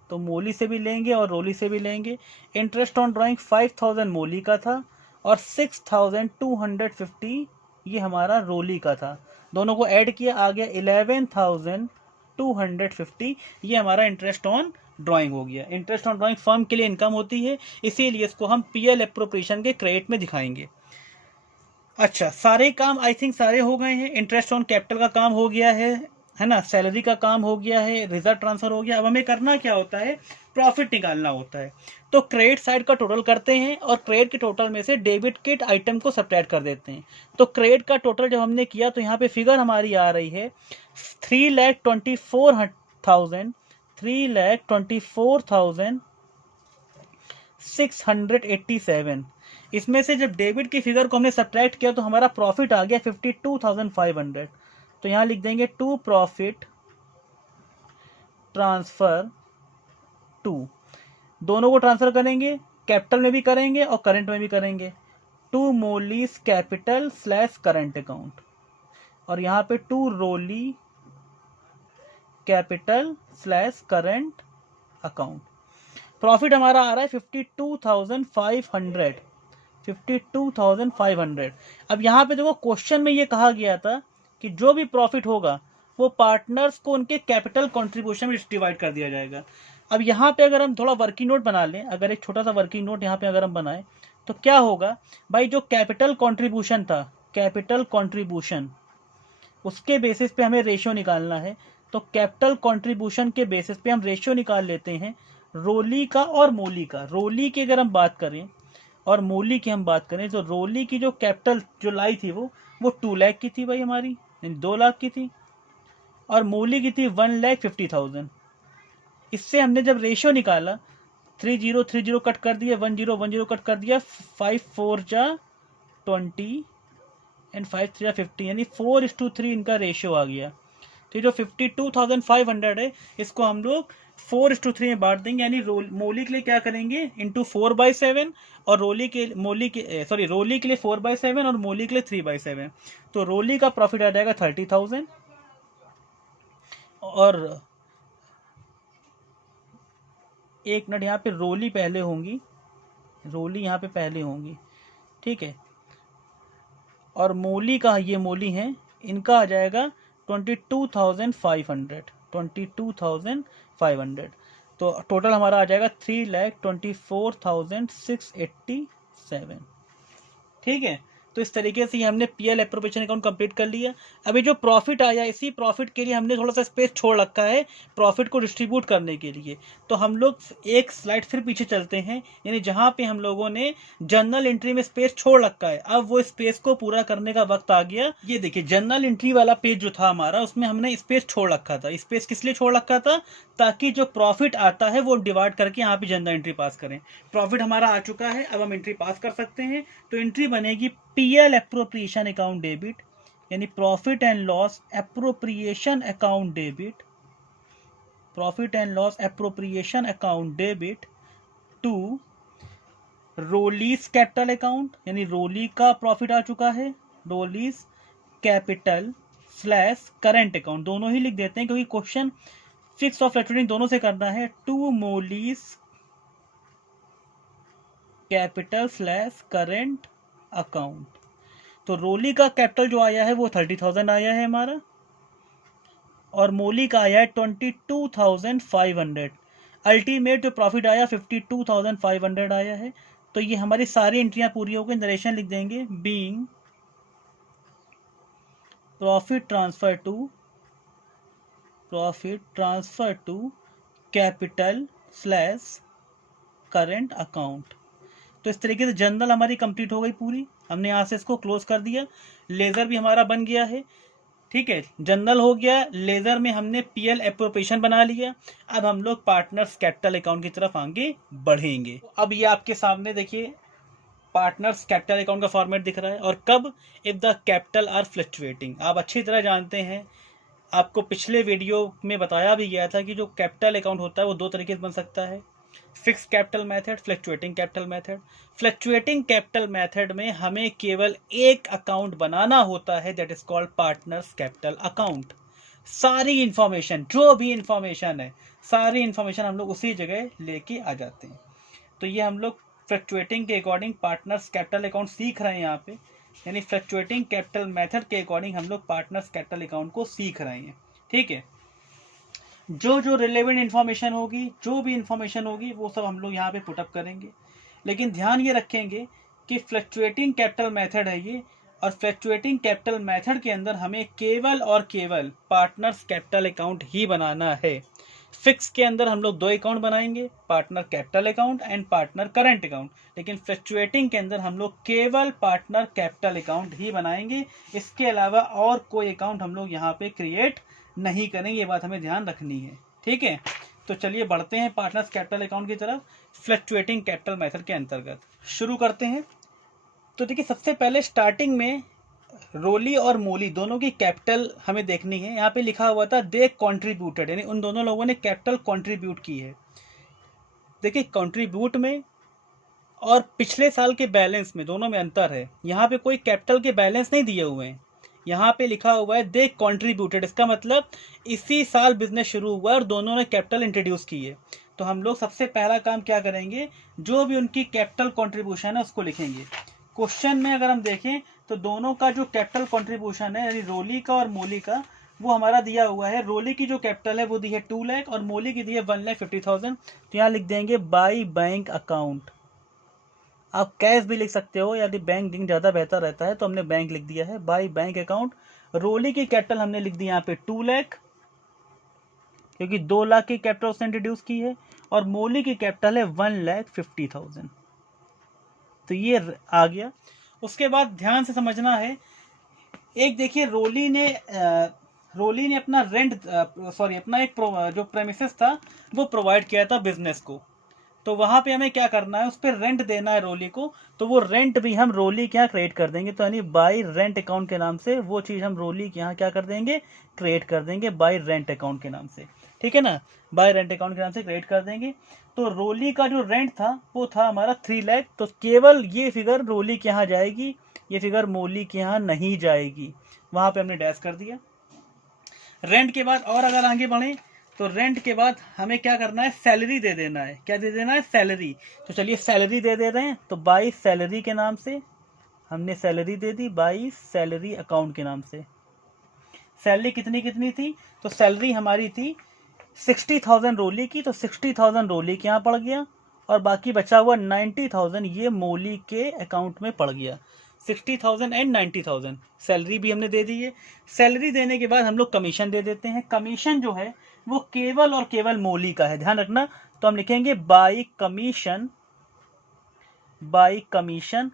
तो मोली से भी लेंगे और रोली से भी लेंगे। इंटरेस्ट ऑन ड्राइंग 5,000 मोली का था और 6,250 ये हमारा रोली का था। दोनों को ऐड किया, आ गया 11,250, ये हमारा इंटरेस्ट ऑन ड्राइंग हो गया। इंटरेस्ट ऑन ड्राइंग फर्म के लिए इनकम होती है इसीलिए इसको हम पीएल एप्रोप्रिएशन के क्रेडिट में दिखाएंगे। अच्छा, सारे काम आई थिंक सारे हो गए हैं। इंटरेस्ट ऑन कैपिटल का काम हो गया है ना, सैलरी का काम हो गया है, रिजर्व ट्रांसफर हो गया। अब हमें करना क्या होता है, प्रॉफिट निकालना होता है। तो क्रेडिट साइड का टोटल करते हैं और क्रेडिट के टोटल में से डेबिट के आइटम को सब्ट्रैक्ट कर देते हैं। तो क्रेडिट का टोटल जब हमने किया तो यहाँ पे फिगर हमारी आ रही है 3,24,000, 3,24,687। इसमें से जब डेबिट की फिगर को हमने सब्ट्रैक्ट किया तो हमारा प्रॉफिट आ गया 52,500। तो यहां लिख देंगे टू प्रॉफिट ट्रांसफर टू, दोनों को ट्रांसफर करेंगे, कैपिटल में भी करेंगे और करंट में भी करेंगे, to Molly's capital slash current account और यहां पे to Roli capital slash current account. Profit हमारा आ रहा है 52,500, 52,500। अब यहाँ पे देखो क्वेश्चन में ये कहा गया था कि जो भी प्रॉफिट होगा वो पार्टनर्स को उनके कैपिटल कंट्रीब्यूशन में डिवाइड कर दिया जाएगा। अब यहाँ पे अगर हम थोड़ा वर्किंग नोट बना लें, अगर एक छोटा सा वर्किंग नोट यहाँ पे अगर हम बनाएं तो क्या होगा भाई, जो कैपिटल कंट्रीब्यूशन था, कैपिटल कंट्रीब्यूशन, उसके बेसिस पे हमें रेशियो निकालना है। तो कैपिटल कंट्रीब्यूशन के बेसिस पे हम रेशियो निकाल लेते हैं रोली का और मोली का। रोली की अगर हम बात करें और मोली की हम बात करें तो रोली की जो कैपिटल जो लाई थी वो 2 लाख की थी भाई हमारी, यानी 2 लाख की थी, और मोली की थी 1,50,000। इससे हमने जब रेशियो निकाला 30 कट कर दिया, 10 कट कर दिया, 5 4 जा 20 एंड 5 3 जा 50, यानी 4:3 इनका रेशियो आ गया। तो जो 52,500 है इसको हम लोग 4:3 में बांट देंगे, यानी मोली के लिए क्या करेंगे इंटू 4/7, और रोली के लिए 4/7 और मोली के लिए 3/7। तो रोली का प्रॉफिट आ जाएगा 30,000, और एक मिनट, यहाँ पे रोली पहले होंगी, रोली यहाँ पे पहले होंगी, ठीक है। और मोली का, ये मोली है, इनका आ जाएगा 22,500, 22,500। तो टोटल हमारा आ जाएगा 3,24,687, ठीक है। तो इस तरीके से हमने पीएल एप्रोप्रिएशन अकाउंट कंप्लीट कर लिया। अभी जो प्रॉफिट आया, इसी प्रॉफिट के लिए हमने थोड़ा सा स्पेस छोड़ रखा है प्रॉफिट को डिस्ट्रीब्यूट करने के लिए। तो हम लोग एक स्लाइड फिर पीछे चलते हैं, यानी जहां पे हम लोगों ने जर्नल एंट्री में स्पेस छोड़ रखा है, अब वो स्पेस को पूरा करने का वक्त आ गया। ये देखिए जर्नल एंट्री वाला पेज जो था हमारा, उसमें हमने स्पेस छोड़ रखा था। स्पेस किस लिए छोड़ रखा था? ताकि जो प्रॉफिट आता है वो डिवाइड करके यहाँ पे जर्नल एंट्री पास करें। प्रॉफिट हमारा आ चुका है, अब हम एंट्री पास कर सकते हैं। तो एंट्री बनेगी पीएल एप्रोप्रिएशन अकाउंट डेबिट, यानी profit and loss appropriation account debit, profit and loss appropriation account debit to Roli's capital account, यानी रोली का प्रॉफिट आ चुका है, Roli's capital slash current account, दोनों ही लिख देते हैं क्योंकि क्वेश्चन फिक्स और फ्लक्चुएटिंग दोनों से करना है। To Molly's capital slash current account. तो रोली का कैपिटल जो आया है वो 30,000 आया है हमारा, और मोली का आया है 22,500। अल्टीमेट जो प्रॉफिट आया 52,500 आया है। तो ये हमारी सारी एंट्रियां पूरी हो गई। नरेशन लिख देंगे, being profit transfer to capital slash current account. तो इस तरीके से जर्नल हमारी कंप्लीट हो गई पूरी। हमने यहाँ से इसको क्लोज कर दिया, लेजर भी हमारा बन गया है, ठीक है। जर्नल हो गया, लेजर में हमने पीएल एप्रोप्रिएशन बना लिया। अब हम लोग पार्टनर्स कैपिटल अकाउंट की तरफ आगे बढ़ेंगे। अब ये आपके सामने देखिए पार्टनर्स कैपिटल अकाउंट का फॉर्मेट दिख रहा है, और कब? If the capital R fluctuating. आप अच्छी तरह जानते हैं, आपको पिछले वीडियो में बताया भी गया था कि जो कैपिटल अकाउंट होता है वो दो तरीके से बन सकता है, fix capital method, fluctuating capital method. Fluctuating capital method में हमें केवल एक अकाउंट बनाना होता है, that is called partners capital account. सारी इंफॉर्मेशन, जो भी इंफॉर्मेशन है, सारी इंफॉर्मेशन हम लोग उसी जगह लेके आ जाते हैं। तो ये हम लोग फ्लक्चुएटिंग के अकॉर्डिंग पार्टनर्स कैपिटल अकाउंट सीख रहे हैं यहाँ पे, यानी फ्लक्चुएटिंग कैपिटल मेथड के अकॉर्डिंग हम लोग पार्टनर्स कैपिटल अकाउंट को सीख रहे हैं, ठीक है। जो जो रिलेवेंट इन्फॉर्मेशन होगी, जो भी इंफॉर्मेशन होगी, वो सब हम लोग यहाँ पे पुटअप करेंगे। लेकिन ध्यान ये रखेंगे कि फ्लक्चुएटिंग कैपिटल मेथड है ये, और फ्लक्चुएटिंग कैपिटल मेथड के अंदर हमें केवल और केवल पार्टनर्स कैपिटल अकाउंट ही बनाना है। फिक्स के अंदर हम लोग दो अकाउंट बनाएंगे, partner capital account and partner current account. लेकिन फ्लक्चुएटिंग के अंदर हम लोग केवल पार्टनर कैपिटल अकाउंट ही बनाएंगे, इसके अलावा और कोई अकाउंट हम लोग यहाँ पे क्रिएट नहीं करेंगे। ये बात हमें ध्यान रखनी है, ठीक है। तो चलिए बढ़ते हैं पार्टनर्स कैपिटल अकाउंट की तरफ, फ्लक्चुएटिंग कैपिटल मेथड के अंतर्गत शुरू करते हैं। तो देखिए सबसे पहले स्टार्टिंग में रोली और मोली दोनों की कैपिटल हमें देखनी है। यहाँ पे लिखा हुआ था दे कॉन्ट्रीब्यूटेड, यानी उन दोनों लोगों ने कैपिटल कॉन्ट्रीब्यूट की है। देखिए कॉन्ट्रीब्यूट में और पिछले साल के बैलेंस में, दोनों में अंतर है। यहाँ पे कोई कैपिटल के बैलेंस नहीं दिए हुए हैं, यहाँ पे लिखा हुआ है दे कॉन्ट्रीब्यूटेड। इसका मतलब इसी साल बिजनेस शुरू हुआ और दोनों ने कैपिटल इंट्रोड्यूस की है। तो हम लोग सबसे पहला काम क्या करेंगे, जो भी उनकी कैपिटल कॉन्ट्रीब्यूशन है उसको लिखेंगे। क्वेश्चन में अगर हम देखें तो दोनों का जो कैपिटल कॉन्ट्रीब्यूशन है, यानी रोली का और मोली का, वो हमारा दिया हुआ है। रोली की जो कैपिटल है वो दी है 2 लाख और मोली की दी है 1,50,000। तो यहाँ लिख देंगे बाई बैंक अकाउंट। आप कैश भी लिख सकते हो, यदि बैंक लिंक ज़्यादा बेहतर रहता है, तो हमने बैंक लिख दिया है बाई बैंक अकाउंट। रोली की कैपिटल हमने लिख दी यहाँ पे 2 लाख, क्योंकि 2 लाख की कैपिटल उसने इंट्रोड्यूस की है, और मोली की कैपिटल है 1,50,000। तो ये आ गया। उसके बाद ध्यान से समझना है, एक देखिए रोली ने अपना अपना एक जो प्रेमिसेस था वो प्रोवाइड किया था बिजनेस को, तो वहां पे हमें क्या करना है, उस पर रेंट देना है रोली को, तो वो रेंट भी हम रोली के यहाँ क्रिएट कर देंगे। तो यानी बाई रेंट अकाउंट के नाम से वो चीज़ हम रोली के यहाँ क्या कर देंगे, क्रिएट कर देंगे बाई रेंट अकाउंट के नाम से, ठीक है ना, बाई रेंट अकाउंट के नाम से क्रिएट कर देंगे। तो रोली का जो रेंट था वो था हमारा 3 लाख, तो केवल ये फिगर रोली के यहाँ जाएगी, ये फिगर मोली के यहाँ नहीं जाएगी, वहां पे हमने डैश कर दिया। रेंट के बाद और अगर आगे बढ़े तो रेंट के बाद हमें क्या करना है, सैलरी दे देना है। क्या दे देना है, सैलरी। तो चलिए सैलरी दे रहे हैं, तो बाई सैलरी के नाम से हमने salary they the, by salary account के नाम से। सैलरी कितनी कितनी थी, तो सैलरी हमारी थी 60,000 रोली की, तो 60,000 रोली के यहाँ पड़ गया, और बाकी बचा हुआ 90,000 ये मोली के अकाउंट में पड़ गया। 60,000 एंड 90,000 सैलरी भी हमने दे दी है। सैलरी देने के बाद हम लोग कमीशन दे देते हैं। कमीशन जो है वो केवल और केवल मोली का है, ध्यान रखना। तो हम लिखेंगे बाई कमीशन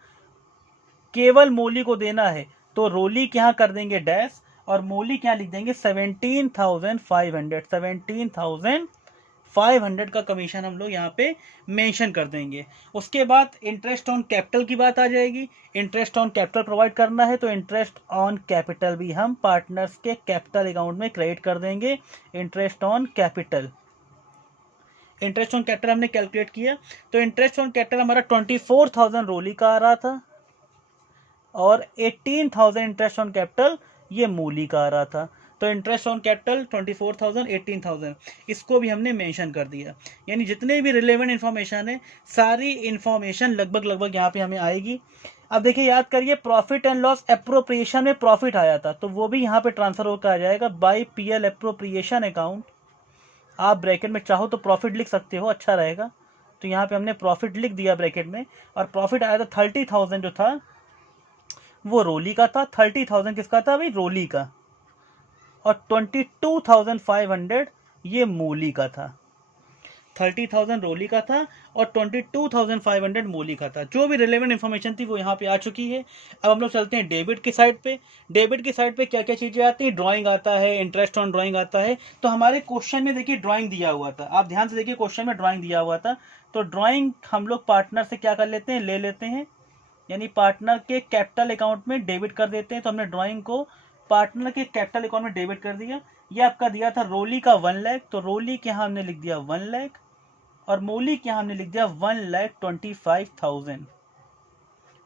केवल मोली को देना है, तो रोली के यहाँ कर देंगे डैश, और मोली क्या लिख देंगे 17,500 का कमीशन हम लोग यहाँ पे मेंशन कर देंगे। उसके बाद इंटरेस्ट ऑन कैपिटल की बात आ जाएगी। इंटरेस्ट ऑन कैपिटल प्रोवाइड करना है, तो इंटरेस्ट ऑन कैपिटल भी हम पार्टनर्स के कैपिटल अकाउंट में क्रेडिट कर देंगे। इंटरेस्ट ऑन कैपिटल हमने कैलकुलेट किया, तो इंटरेस्ट ऑन कैपिटल हमारा 24,000 रोली का आ रहा था, और 18,000 इंटरेस्ट ऑन कैपिटल ये मूली का आ रहा था। तो इंटरेस्ट ऑन कैपिटल 24,000, 18,000 इसको भी हमने मेंशन कर दिया। यानी जितने भी रिलेवेंट इन्फॉर्मेशन है, सारी इन्फॉर्मेशन लगभग यहाँ पे हमें आएगी। अब देखिए, याद करिए, प्रॉफिट एंड लॉस एप्रोप्रिएशन में प्रॉफिट आया था, तो वो भी यहाँ पे ट्रांसफर होकर आ जाएगा बाई पीएल एप्रोप्रिएशन अकाउंट। आप ब्रैकेट में चाहो तो प्रॉफिट लिख सकते हो, अच्छा रहेगा। तो यहाँ पे हमने प्रॉफिट लिख दिया ब्रैकेट में, और प्रॉफिट आया था 30,000 जो था वो रोली का था। 30,000 किसका था भाई, रोली का, और 22,500 ये मोली का था। 30,000 रोली का था और 22,500 मोली का था। जो भी रिलेवेंट इन्फॉर्मेशन थी वो यहाँ पे आ चुकी है। अब हम लोग चलते हैं डेबिट की साइड पे। डेबिट की साइड पे क्या क्या चीज़ें आती हैं, ड्राइंग आता है, इंटरेस्ट ऑन ड्राइंग आता है। तो हमारे क्वेश्चन में देखिए ड्राइंग दिया हुआ था, आप ध्यान से देखिए, क्वेश्चन में ड्राइंग दिया हुआ था। तो ड्राइंग हम लोग पार्टनर से क्या कर लेते हैं, ले लेते हैं, यानी पार्टनर के कैपिटल अकाउंट में डेबिट कर देते हैं। तो हमने ड्राइंग को पार्टनर के कैपिटल अकाउंट में डेबिट कर दिया। ये आपका दिया था रोली का 1 लाख, तो रोली के यहाँ हमने लिख दिया 1 लाख, और मोली के यहाँ हमने लिख दिया 1,25,000।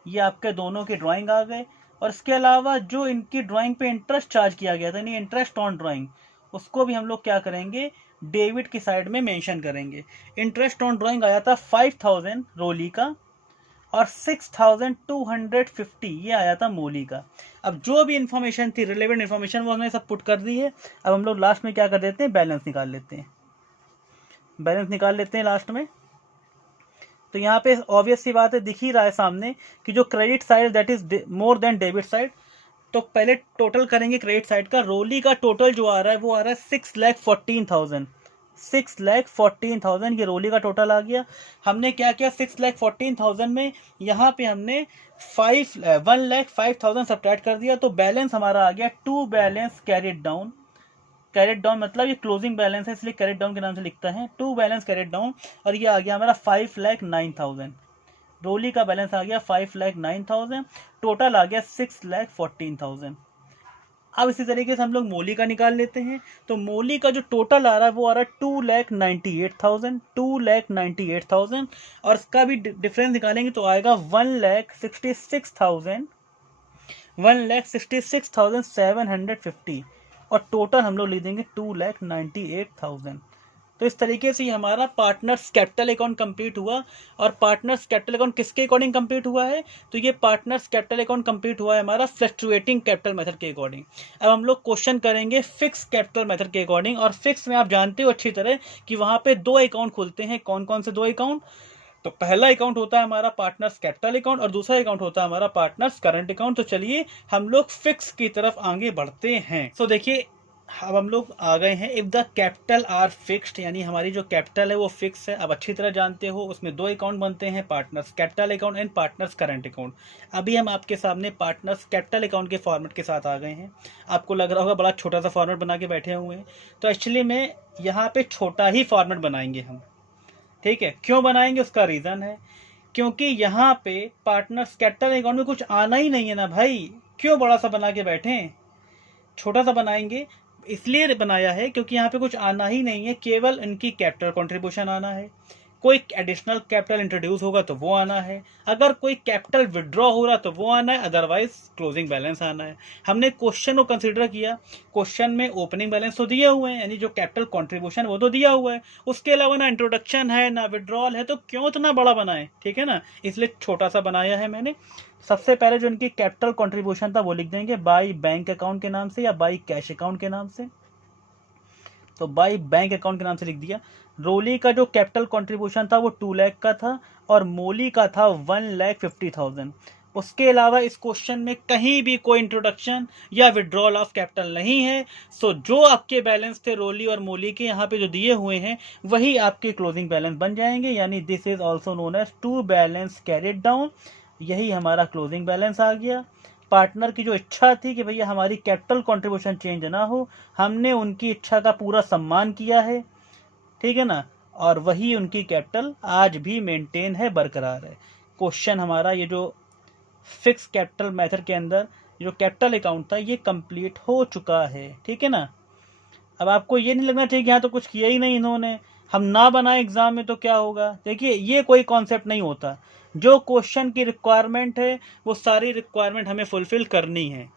ये आपके दोनों के ड्राइंग आ गए। और इसके अलावा जो इनकी ड्राइंग पे इंटरेस्ट चार्ज किया गया था, यानी इंटरेस्ट ऑन ड्राइंग, उसको भी हम लोग क्या करेंगे, डेबिट की साइड में मेंशन करेंगे। इंटरेस्ट ऑन ड्राइंग आया था 5,000 रोली का, और 6,250 ये आया था मोली का। अब जो भी इंफॉर्मेशन थी, रिलेवेंट इंफॉर्मेशन, वो हमने सब पुट कर दी है। अब हम लोग लास्ट में क्या कर देते हैं, बैलेंस निकाल लेते हैं लास्ट में। तो यहाँ पे ऑब्वियस सी बात है, दिख ही रहा है सामने कि जो credit side that is more than debit side. तो पहले टोटल करेंगे क्रेडिट साइड का। रोली का टोटल जो आ रहा है वो आ रहा है 6,14,000। 6,14,000 ये रोली का टोटल आ गया। हमने क्या किया, 6,14,000 में यहाँ पे हमने 1,05,000 सब्ट्रैक्ट कर दिया, तो बैलेंस हमारा आ गया 2 balance carried down. Carried down मतलब ये क्लोजिंग बैलेंस है, इसलिए कैरेट डाउन के नाम से लिखता है। 2 बैलेंस कैरेट डाउन, और ये आ गया हमारा 5,09,000। रोली का बैलेंस आ गया 5,09,000, टोटल आ गया 6,14,000। अब इसी तरीके से हम लोग मोली का निकाल लेते हैं। तो मोली का जो टोटल आ रहा है वो आ रहा है 2,98,000, और इसका भी डिफरेंस निकालेंगे तो आएगा 1,66,750, और टोटल हम लोग लिख देंगे 2,98,000। तो इस तरीके से हमारा पार्टनर्स कैपिटल अकाउंट कंप्लीट हुआ। और पार्टनर्स कैपिटल अकाउंट किसके अकॉर्डिंग कंप्लीट हुआ है, तो ये पार्टनर्स कैपिटल अकाउंट कंप्लीट हुआ है हमारा फ्लक्चुएटिंग कैपिटल मेथड के अकॉर्डिंग। अब हम लोग क्वेश्चन करेंगे फिक्स कैपिटल मेथड के अकॉर्डिंग। और फिक्स में आप जानते हो अच्छी तरह कि वहां पे 2 अकाउंट खुलते हैं। कौन कौन से 2 अकाउंट, तो पहला अकाउंट होता है हमारा पार्टनर्स कैपिटल अकाउंट, और दूसरा अकाउंट होता है हमारा पार्टनर्स करंट अकाउंट। तो चलिए हम लोग फिक्स की तरफ आगे बढ़ते हैं। तो देखिए, अब हम लोग आ गए हैं if the capital R fixed, यानी हमारी जो कैपिटल है वो फिक्स है। अब अच्छी तरह जानते हो उसमें दो अकाउंट बनते हैं, partners capital account and partners current account. अभी हम आपके सामने पार्टनर्स कैपिटल अकाउंट के फॉर्मेट के साथ आ गए हैं। आपको लग रहा होगा बड़ा छोटा सा फॉर्मेट बना के बैठे हुए हैं, तो एक्चुअली में यहाँ पे छोटा ही फॉर्मेट बनाएंगे हम। ठीक है, क्यों बनाएंगे उसका रीज़न है, क्योंकि यहाँ पे पार्टनर्स कैपिटल अकाउंट में कुछ आना ही नहीं है ना भाई, क्यों बड़ा सा बना के बैठे, छोटा सा बनाएंगे। इसलिए बनाया है क्योंकि यहाँ पे कुछ आना ही नहीं है, केवल इनकी कैपिटल कंट्रीब्यूशन आना है। कोई एडिशनल कैपिटल इंट्रोड्यूस होगा तो वो आना है, अगर कोई कैपिटल विड्रॉ हो रहा तो वो आना है, अदरवाइज क्लोजिंग बैलेंस आना है। हमने क्वेश्चन को कंसीडर किया, क्वेश्चन में ओपनिंग बैलेंस तो दिए हुए हैं, यानी जो कैपिटल कंट्रीब्यूशन वो तो दिया हुआ है, उसके अलावा ना इंट्रोडक्शन है ना विड्रॉल है, तो क्यों इतना बड़ा बनाए, ठीक है ना, इसलिए छोटा सा बनाया है मैंने। सबसे पहले जो इनकी कैपिटल कंट्रीब्यूशन था वो लिख देंगे बाई बैंक अकाउंट के नाम से या बाई कैश अकाउंट के नाम से, तो बाई बैंक अकाउंट के नाम से लिख दिया। रोली का जो कैपिटल कंट्रीब्यूशन था वो 2 लाख का था और मोली का था 1,50,000। उसके अलावा इस क्वेश्चन में कहीं भी कोई इंट्रोडक्शन या विड्रॉल ऑफ कैपिटल नहीं है। सो जो आपके बैलेंस थे रोली और मोली के यहाँ पे जो दिए हुए हैं वही आपके क्लोजिंग बैलेंस बन जाएंगे, यानी this is also known as to balance carried down. यही हमारा क्लोजिंग बैलेंस आ गया। पार्टनर की जो इच्छा थी कि भैया हमारी कैपिटल कंट्रीब्यूशन चेंज ना हो, हमने उनकी इच्छा का पूरा सम्मान किया है, ठीक है ना, और वही उनकी कैपिटल आज भी मेंटेन है, बरकरार है। क्वेश्चन हमारा ये जो फिक्स कैपिटल मेथड के अंदर जो कैपिटल अकाउंट था ये कंप्लीट हो चुका है, ठीक है ना। अब आपको ये नहीं लगना चाहिए कि यहाँ तो कुछ किया ही नहीं इन्होंने, हम ना बनाए एग्जाम में तो क्या होगा। देखिए ये कोई कॉन्सेप्ट नहीं होता, जो क्वेश्चन की रिक्वायरमेंट है वो सारी रिक्वायरमेंट हमें फुलफिल करनी है।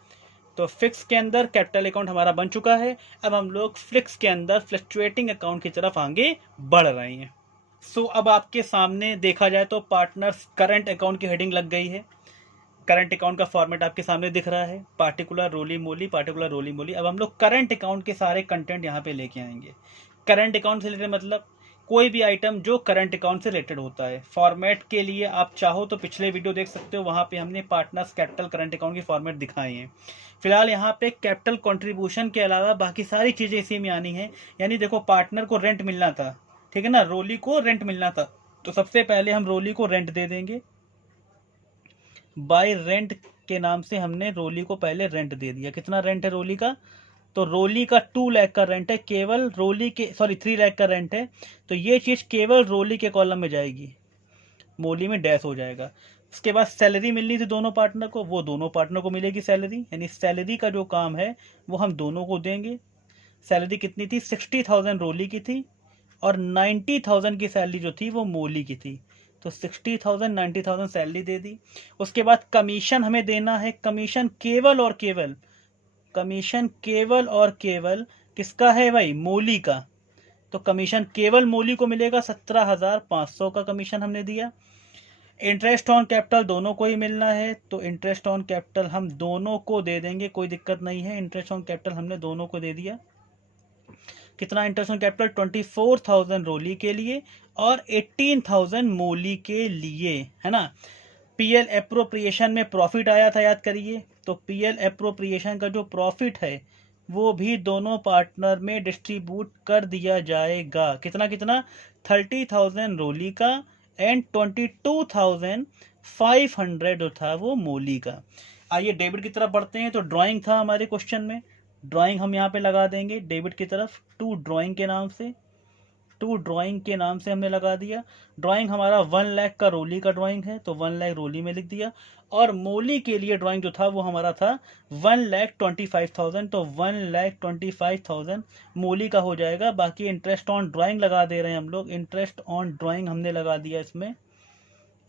तो फिक्स के अंदर कैपिटल अकाउंट हमारा बन चुका है, अब हम लोग फिक्स के अंदर फ्लक्चुएटिंग अकाउंट की तरफ आगे बढ़ रहे हैं। सो अब आपके सामने देखा जाए तो पार्टनर्स करंट अकाउंट की हेडिंग लग गई है। करंट अकाउंट का फॉर्मेट आपके सामने दिख रहा है, पार्टिकुलर रोली मोली, पार्टिकुलर रोली मोली। अब हम लोग करंट अकाउंट के सारे कंटेंट यहाँ पे लेके आएंगे। करंट अकाउंट से रिलेटेड मतलब कोई भी आइटम जो करंट अकाउंट से रिलेटेड होता है। फॉर्मेट के लिए आप चाहो तो पिछले वीडियो देख सकते हो, वहाँ पे हमने पार्टनर्स कैपिटल करंट अकाउंट की फॉर्मेट दिखाए हैं। फिलहाल यहाँ पे कैपिटल कंट्रीब्यूशन के अलावा बाकी सारी चीज़ें इसी में आनी है। यानी देखो पार्टनर को रेंट मिलना था, ठीक है ना, रोली को रेंट मिलना था, तो सबसे पहले हम रोली को रेंट दे देंगे। बाय रेंट के नाम से हमने रोली को पहले रेंट दे दिया। कितना रेंट है रोली का, तो रोली का 2 लाख का रेंट है, केवल रोली के 3 लाख का रेंट है, तो ये चीज़ केवल रोली के कॉलम में जाएगी, मोली में डैश हो जाएगा। उसके बाद सैलरी मिलनी थी दोनों पार्टनर को, वो दोनों पार्टनर को मिलेगी सैलरी, यानी सैलरी का जो काम है वो हम दोनों को देंगे। सैलरी कितनी थी, 60,000 रोली की थी और 90,000 की सैलरी जो थी वो मोली की थी, तो 60,000 90,000 सैलरी दे दी। उसके बाद कमीशन हमें देना है, कमीशन केवल और केवल, कमीशन केवल और केवल किसका है भाई, मोली का, तो कमीशन केवल मोली को मिलेगा, 17,500 का कमीशन हमने दिया। इंटरेस्ट ऑन कैपिटल दोनों को ही मिलना है, तो इंटरेस्ट ऑन कैपिटल हम दोनों को दे देंगे, कोई दिक्कत नहीं है, इंटरेस्ट ऑन कैपिटल हमने दोनों को दे दिया। कितना इंटरेस्ट ऑन कैपिटल, 24,000 रोली के लिए और 18,000 मोली के लिए, है ना। पीएल एप्रोप्रिएशन में प्रॉफिट आया था, याद करिए, तो पीएल एप्रोप्रिएशन का जो प्रॉफिट है वो भी दोनों पार्टनर में डिस्ट्रीब्यूट कर दिया जाएगा। कितना कितना, 30,000 रोली का एंड 22,500 जो था वो मोली का। आइए डेबिट की तरफ बढ़ते हैं। तो ड्राइंग था हमारे क्वेश्चन में, ड्राइंग हम यहाँ पे लगा देंगे डेबिट की तरफ, टू ड्राइंग के नाम से, टू ड्राइंग के नाम से हमने लगा दिया। ड्राइंग हमारा 1 लाख का रोली का ड्राइंग है, तो 1 लाख रोली में लिख दिया, और मोली के लिए ड्राइंग जो था वो हमारा था 1,25,000, तो 1,25,000 मोली का हो जाएगा। बाकी इंटरेस्ट ऑन ड्राइंग लगा दे रहे हैं हम लोग, इंटरेस्ट ऑन ड्राइंग हमने लगा दिया इसमें,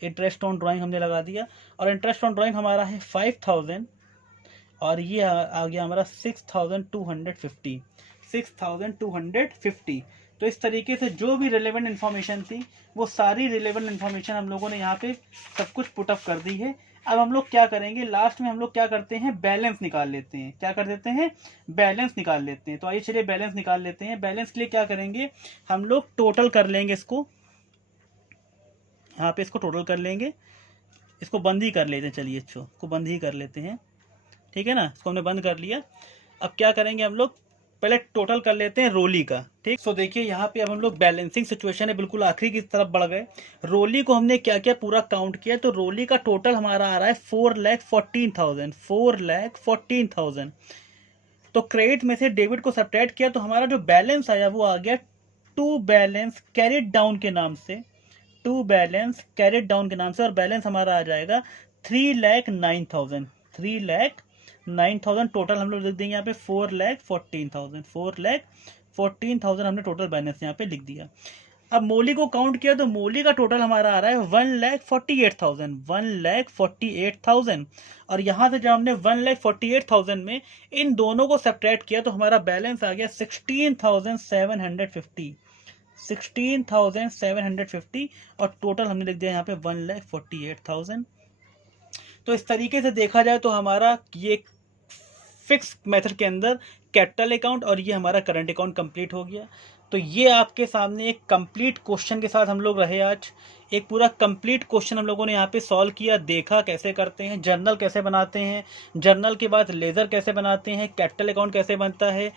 इंटरेस्ट ऑन ड्राइंग हमने लगा दिया, और इंटरेस्ट ऑन ड्राइंग हमारा है 5,000, और ये आ गया हमारा 6,250, 6,250। तो इस तरीके से जो भी रिलेवेंट इन्फॉर्मेशन थी वो सारी रिलेवेंट इन्फॉर्मेशन हम लोगों ने यहाँ पे सब कुछ पुटअप कर दी है। अब हम लोग क्या करेंगे, लास्ट में हम लोग क्या करते हैं, बैलेंस निकाल लेते हैं। क्या कर देते हैं, बैलेंस निकाल लेते हैं। तो आइए चलिए बैलेंस निकाल लेते हैं। बैलेंस के लिए क्या करेंगे, हम लोग टोटल कर लेंगे इसको, यहाँ पे इसको टोटल कर लेंगे, इसको बंद ही कर लेते हैं, चलिए इसको बंद ही कर लेते हैं, ठीक है ना, इसको हमने बंद कर लिया। अब क्या करेंगे हम लोग, पहले टोटल कर लेते हैं रोली का, ठीक। सो देखिए यहाँ पे अब हम लोग बैलेंसिंग सिचुएशन है, बिल्कुल आखिरी की तरफ बढ़ गए। रोली को हमने क्या क्या पूरा काउंट किया, तो रोली का टोटल हमारा आ रहा है 4,14,000, 4,14,000। तो क्रेडिट में से डेबिट को सब्ट्रैक्ट किया तो हमारा जो बैलेंस आया वो आ गया टू बैलेंस कैरिड डाउन के नाम से, टू बैलेंस कैरिड डाउन के नाम से, और बैलेंस हमारा आ जाएगा 3,09,000, 3,09,000 टोटल हम लोग लिख देंगे यहाँ पे 4,14,000, 4,14,000 हमने टोटल बैलेंस यहाँ पे लिख दिया। अब मोली को काउंट किया तो मोली का टोटल हमारा आ रहा है 1,48,000, 1,48,000। और यहाँ से जब हमने 1,48,000 में इन दोनों को सब्ट्रैक्ट किया तो हमारा बैलेंस आ गया 16,750, 16,750, और टोटल हमने लिख दिया यहाँ पे 1,48,000। तो इस तरीके से देखा जाए तो हमारा ये फिक्स मेथड के अंदर कैपिटल अकाउंट और ये हमारा करंट अकाउंट कंप्लीट हो गया। तो ये आपके सामने एक कंप्लीट क्वेश्चन के साथ हम लोग रहे आज। एक पूरा कंप्लीट क्वेश्चन हम लोगों ने यहाँ पे सॉल्व किया, देखा कैसे करते हैं, जर्नल कैसे बनाते हैं, जर्नल के बाद लेजर कैसे बनाते हैं, कैपिटल अकाउंट कैसे बनता है,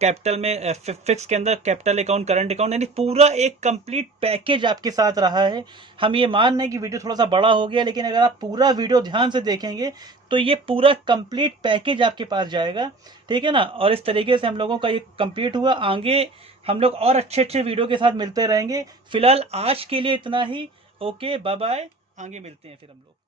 कैपिटल में फिक्स के अंदर कैपिटल अकाउंट, करंट अकाउंट, यानी पूरा एक कंप्लीट पैकेज आपके साथ रहा है। हम ये मान रहे हैं कि वीडियो थोड़ा सा बड़ा हो गया, लेकिन अगर आप पूरा वीडियो ध्यान से देखेंगे तो ये पूरा कंप्लीट पैकेज आपके पास जाएगा, ठीक है ना। और इस तरीके से हम लोगों का ये कंप्लीट हुआ। आगे हम लोग और अच्छे अच्छे वीडियो के साथ मिलते रहेंगे। फिलहाल आज के लिए इतना ही। ओके, बाय बाय, आगे मिलते हैं फिर हम लोग।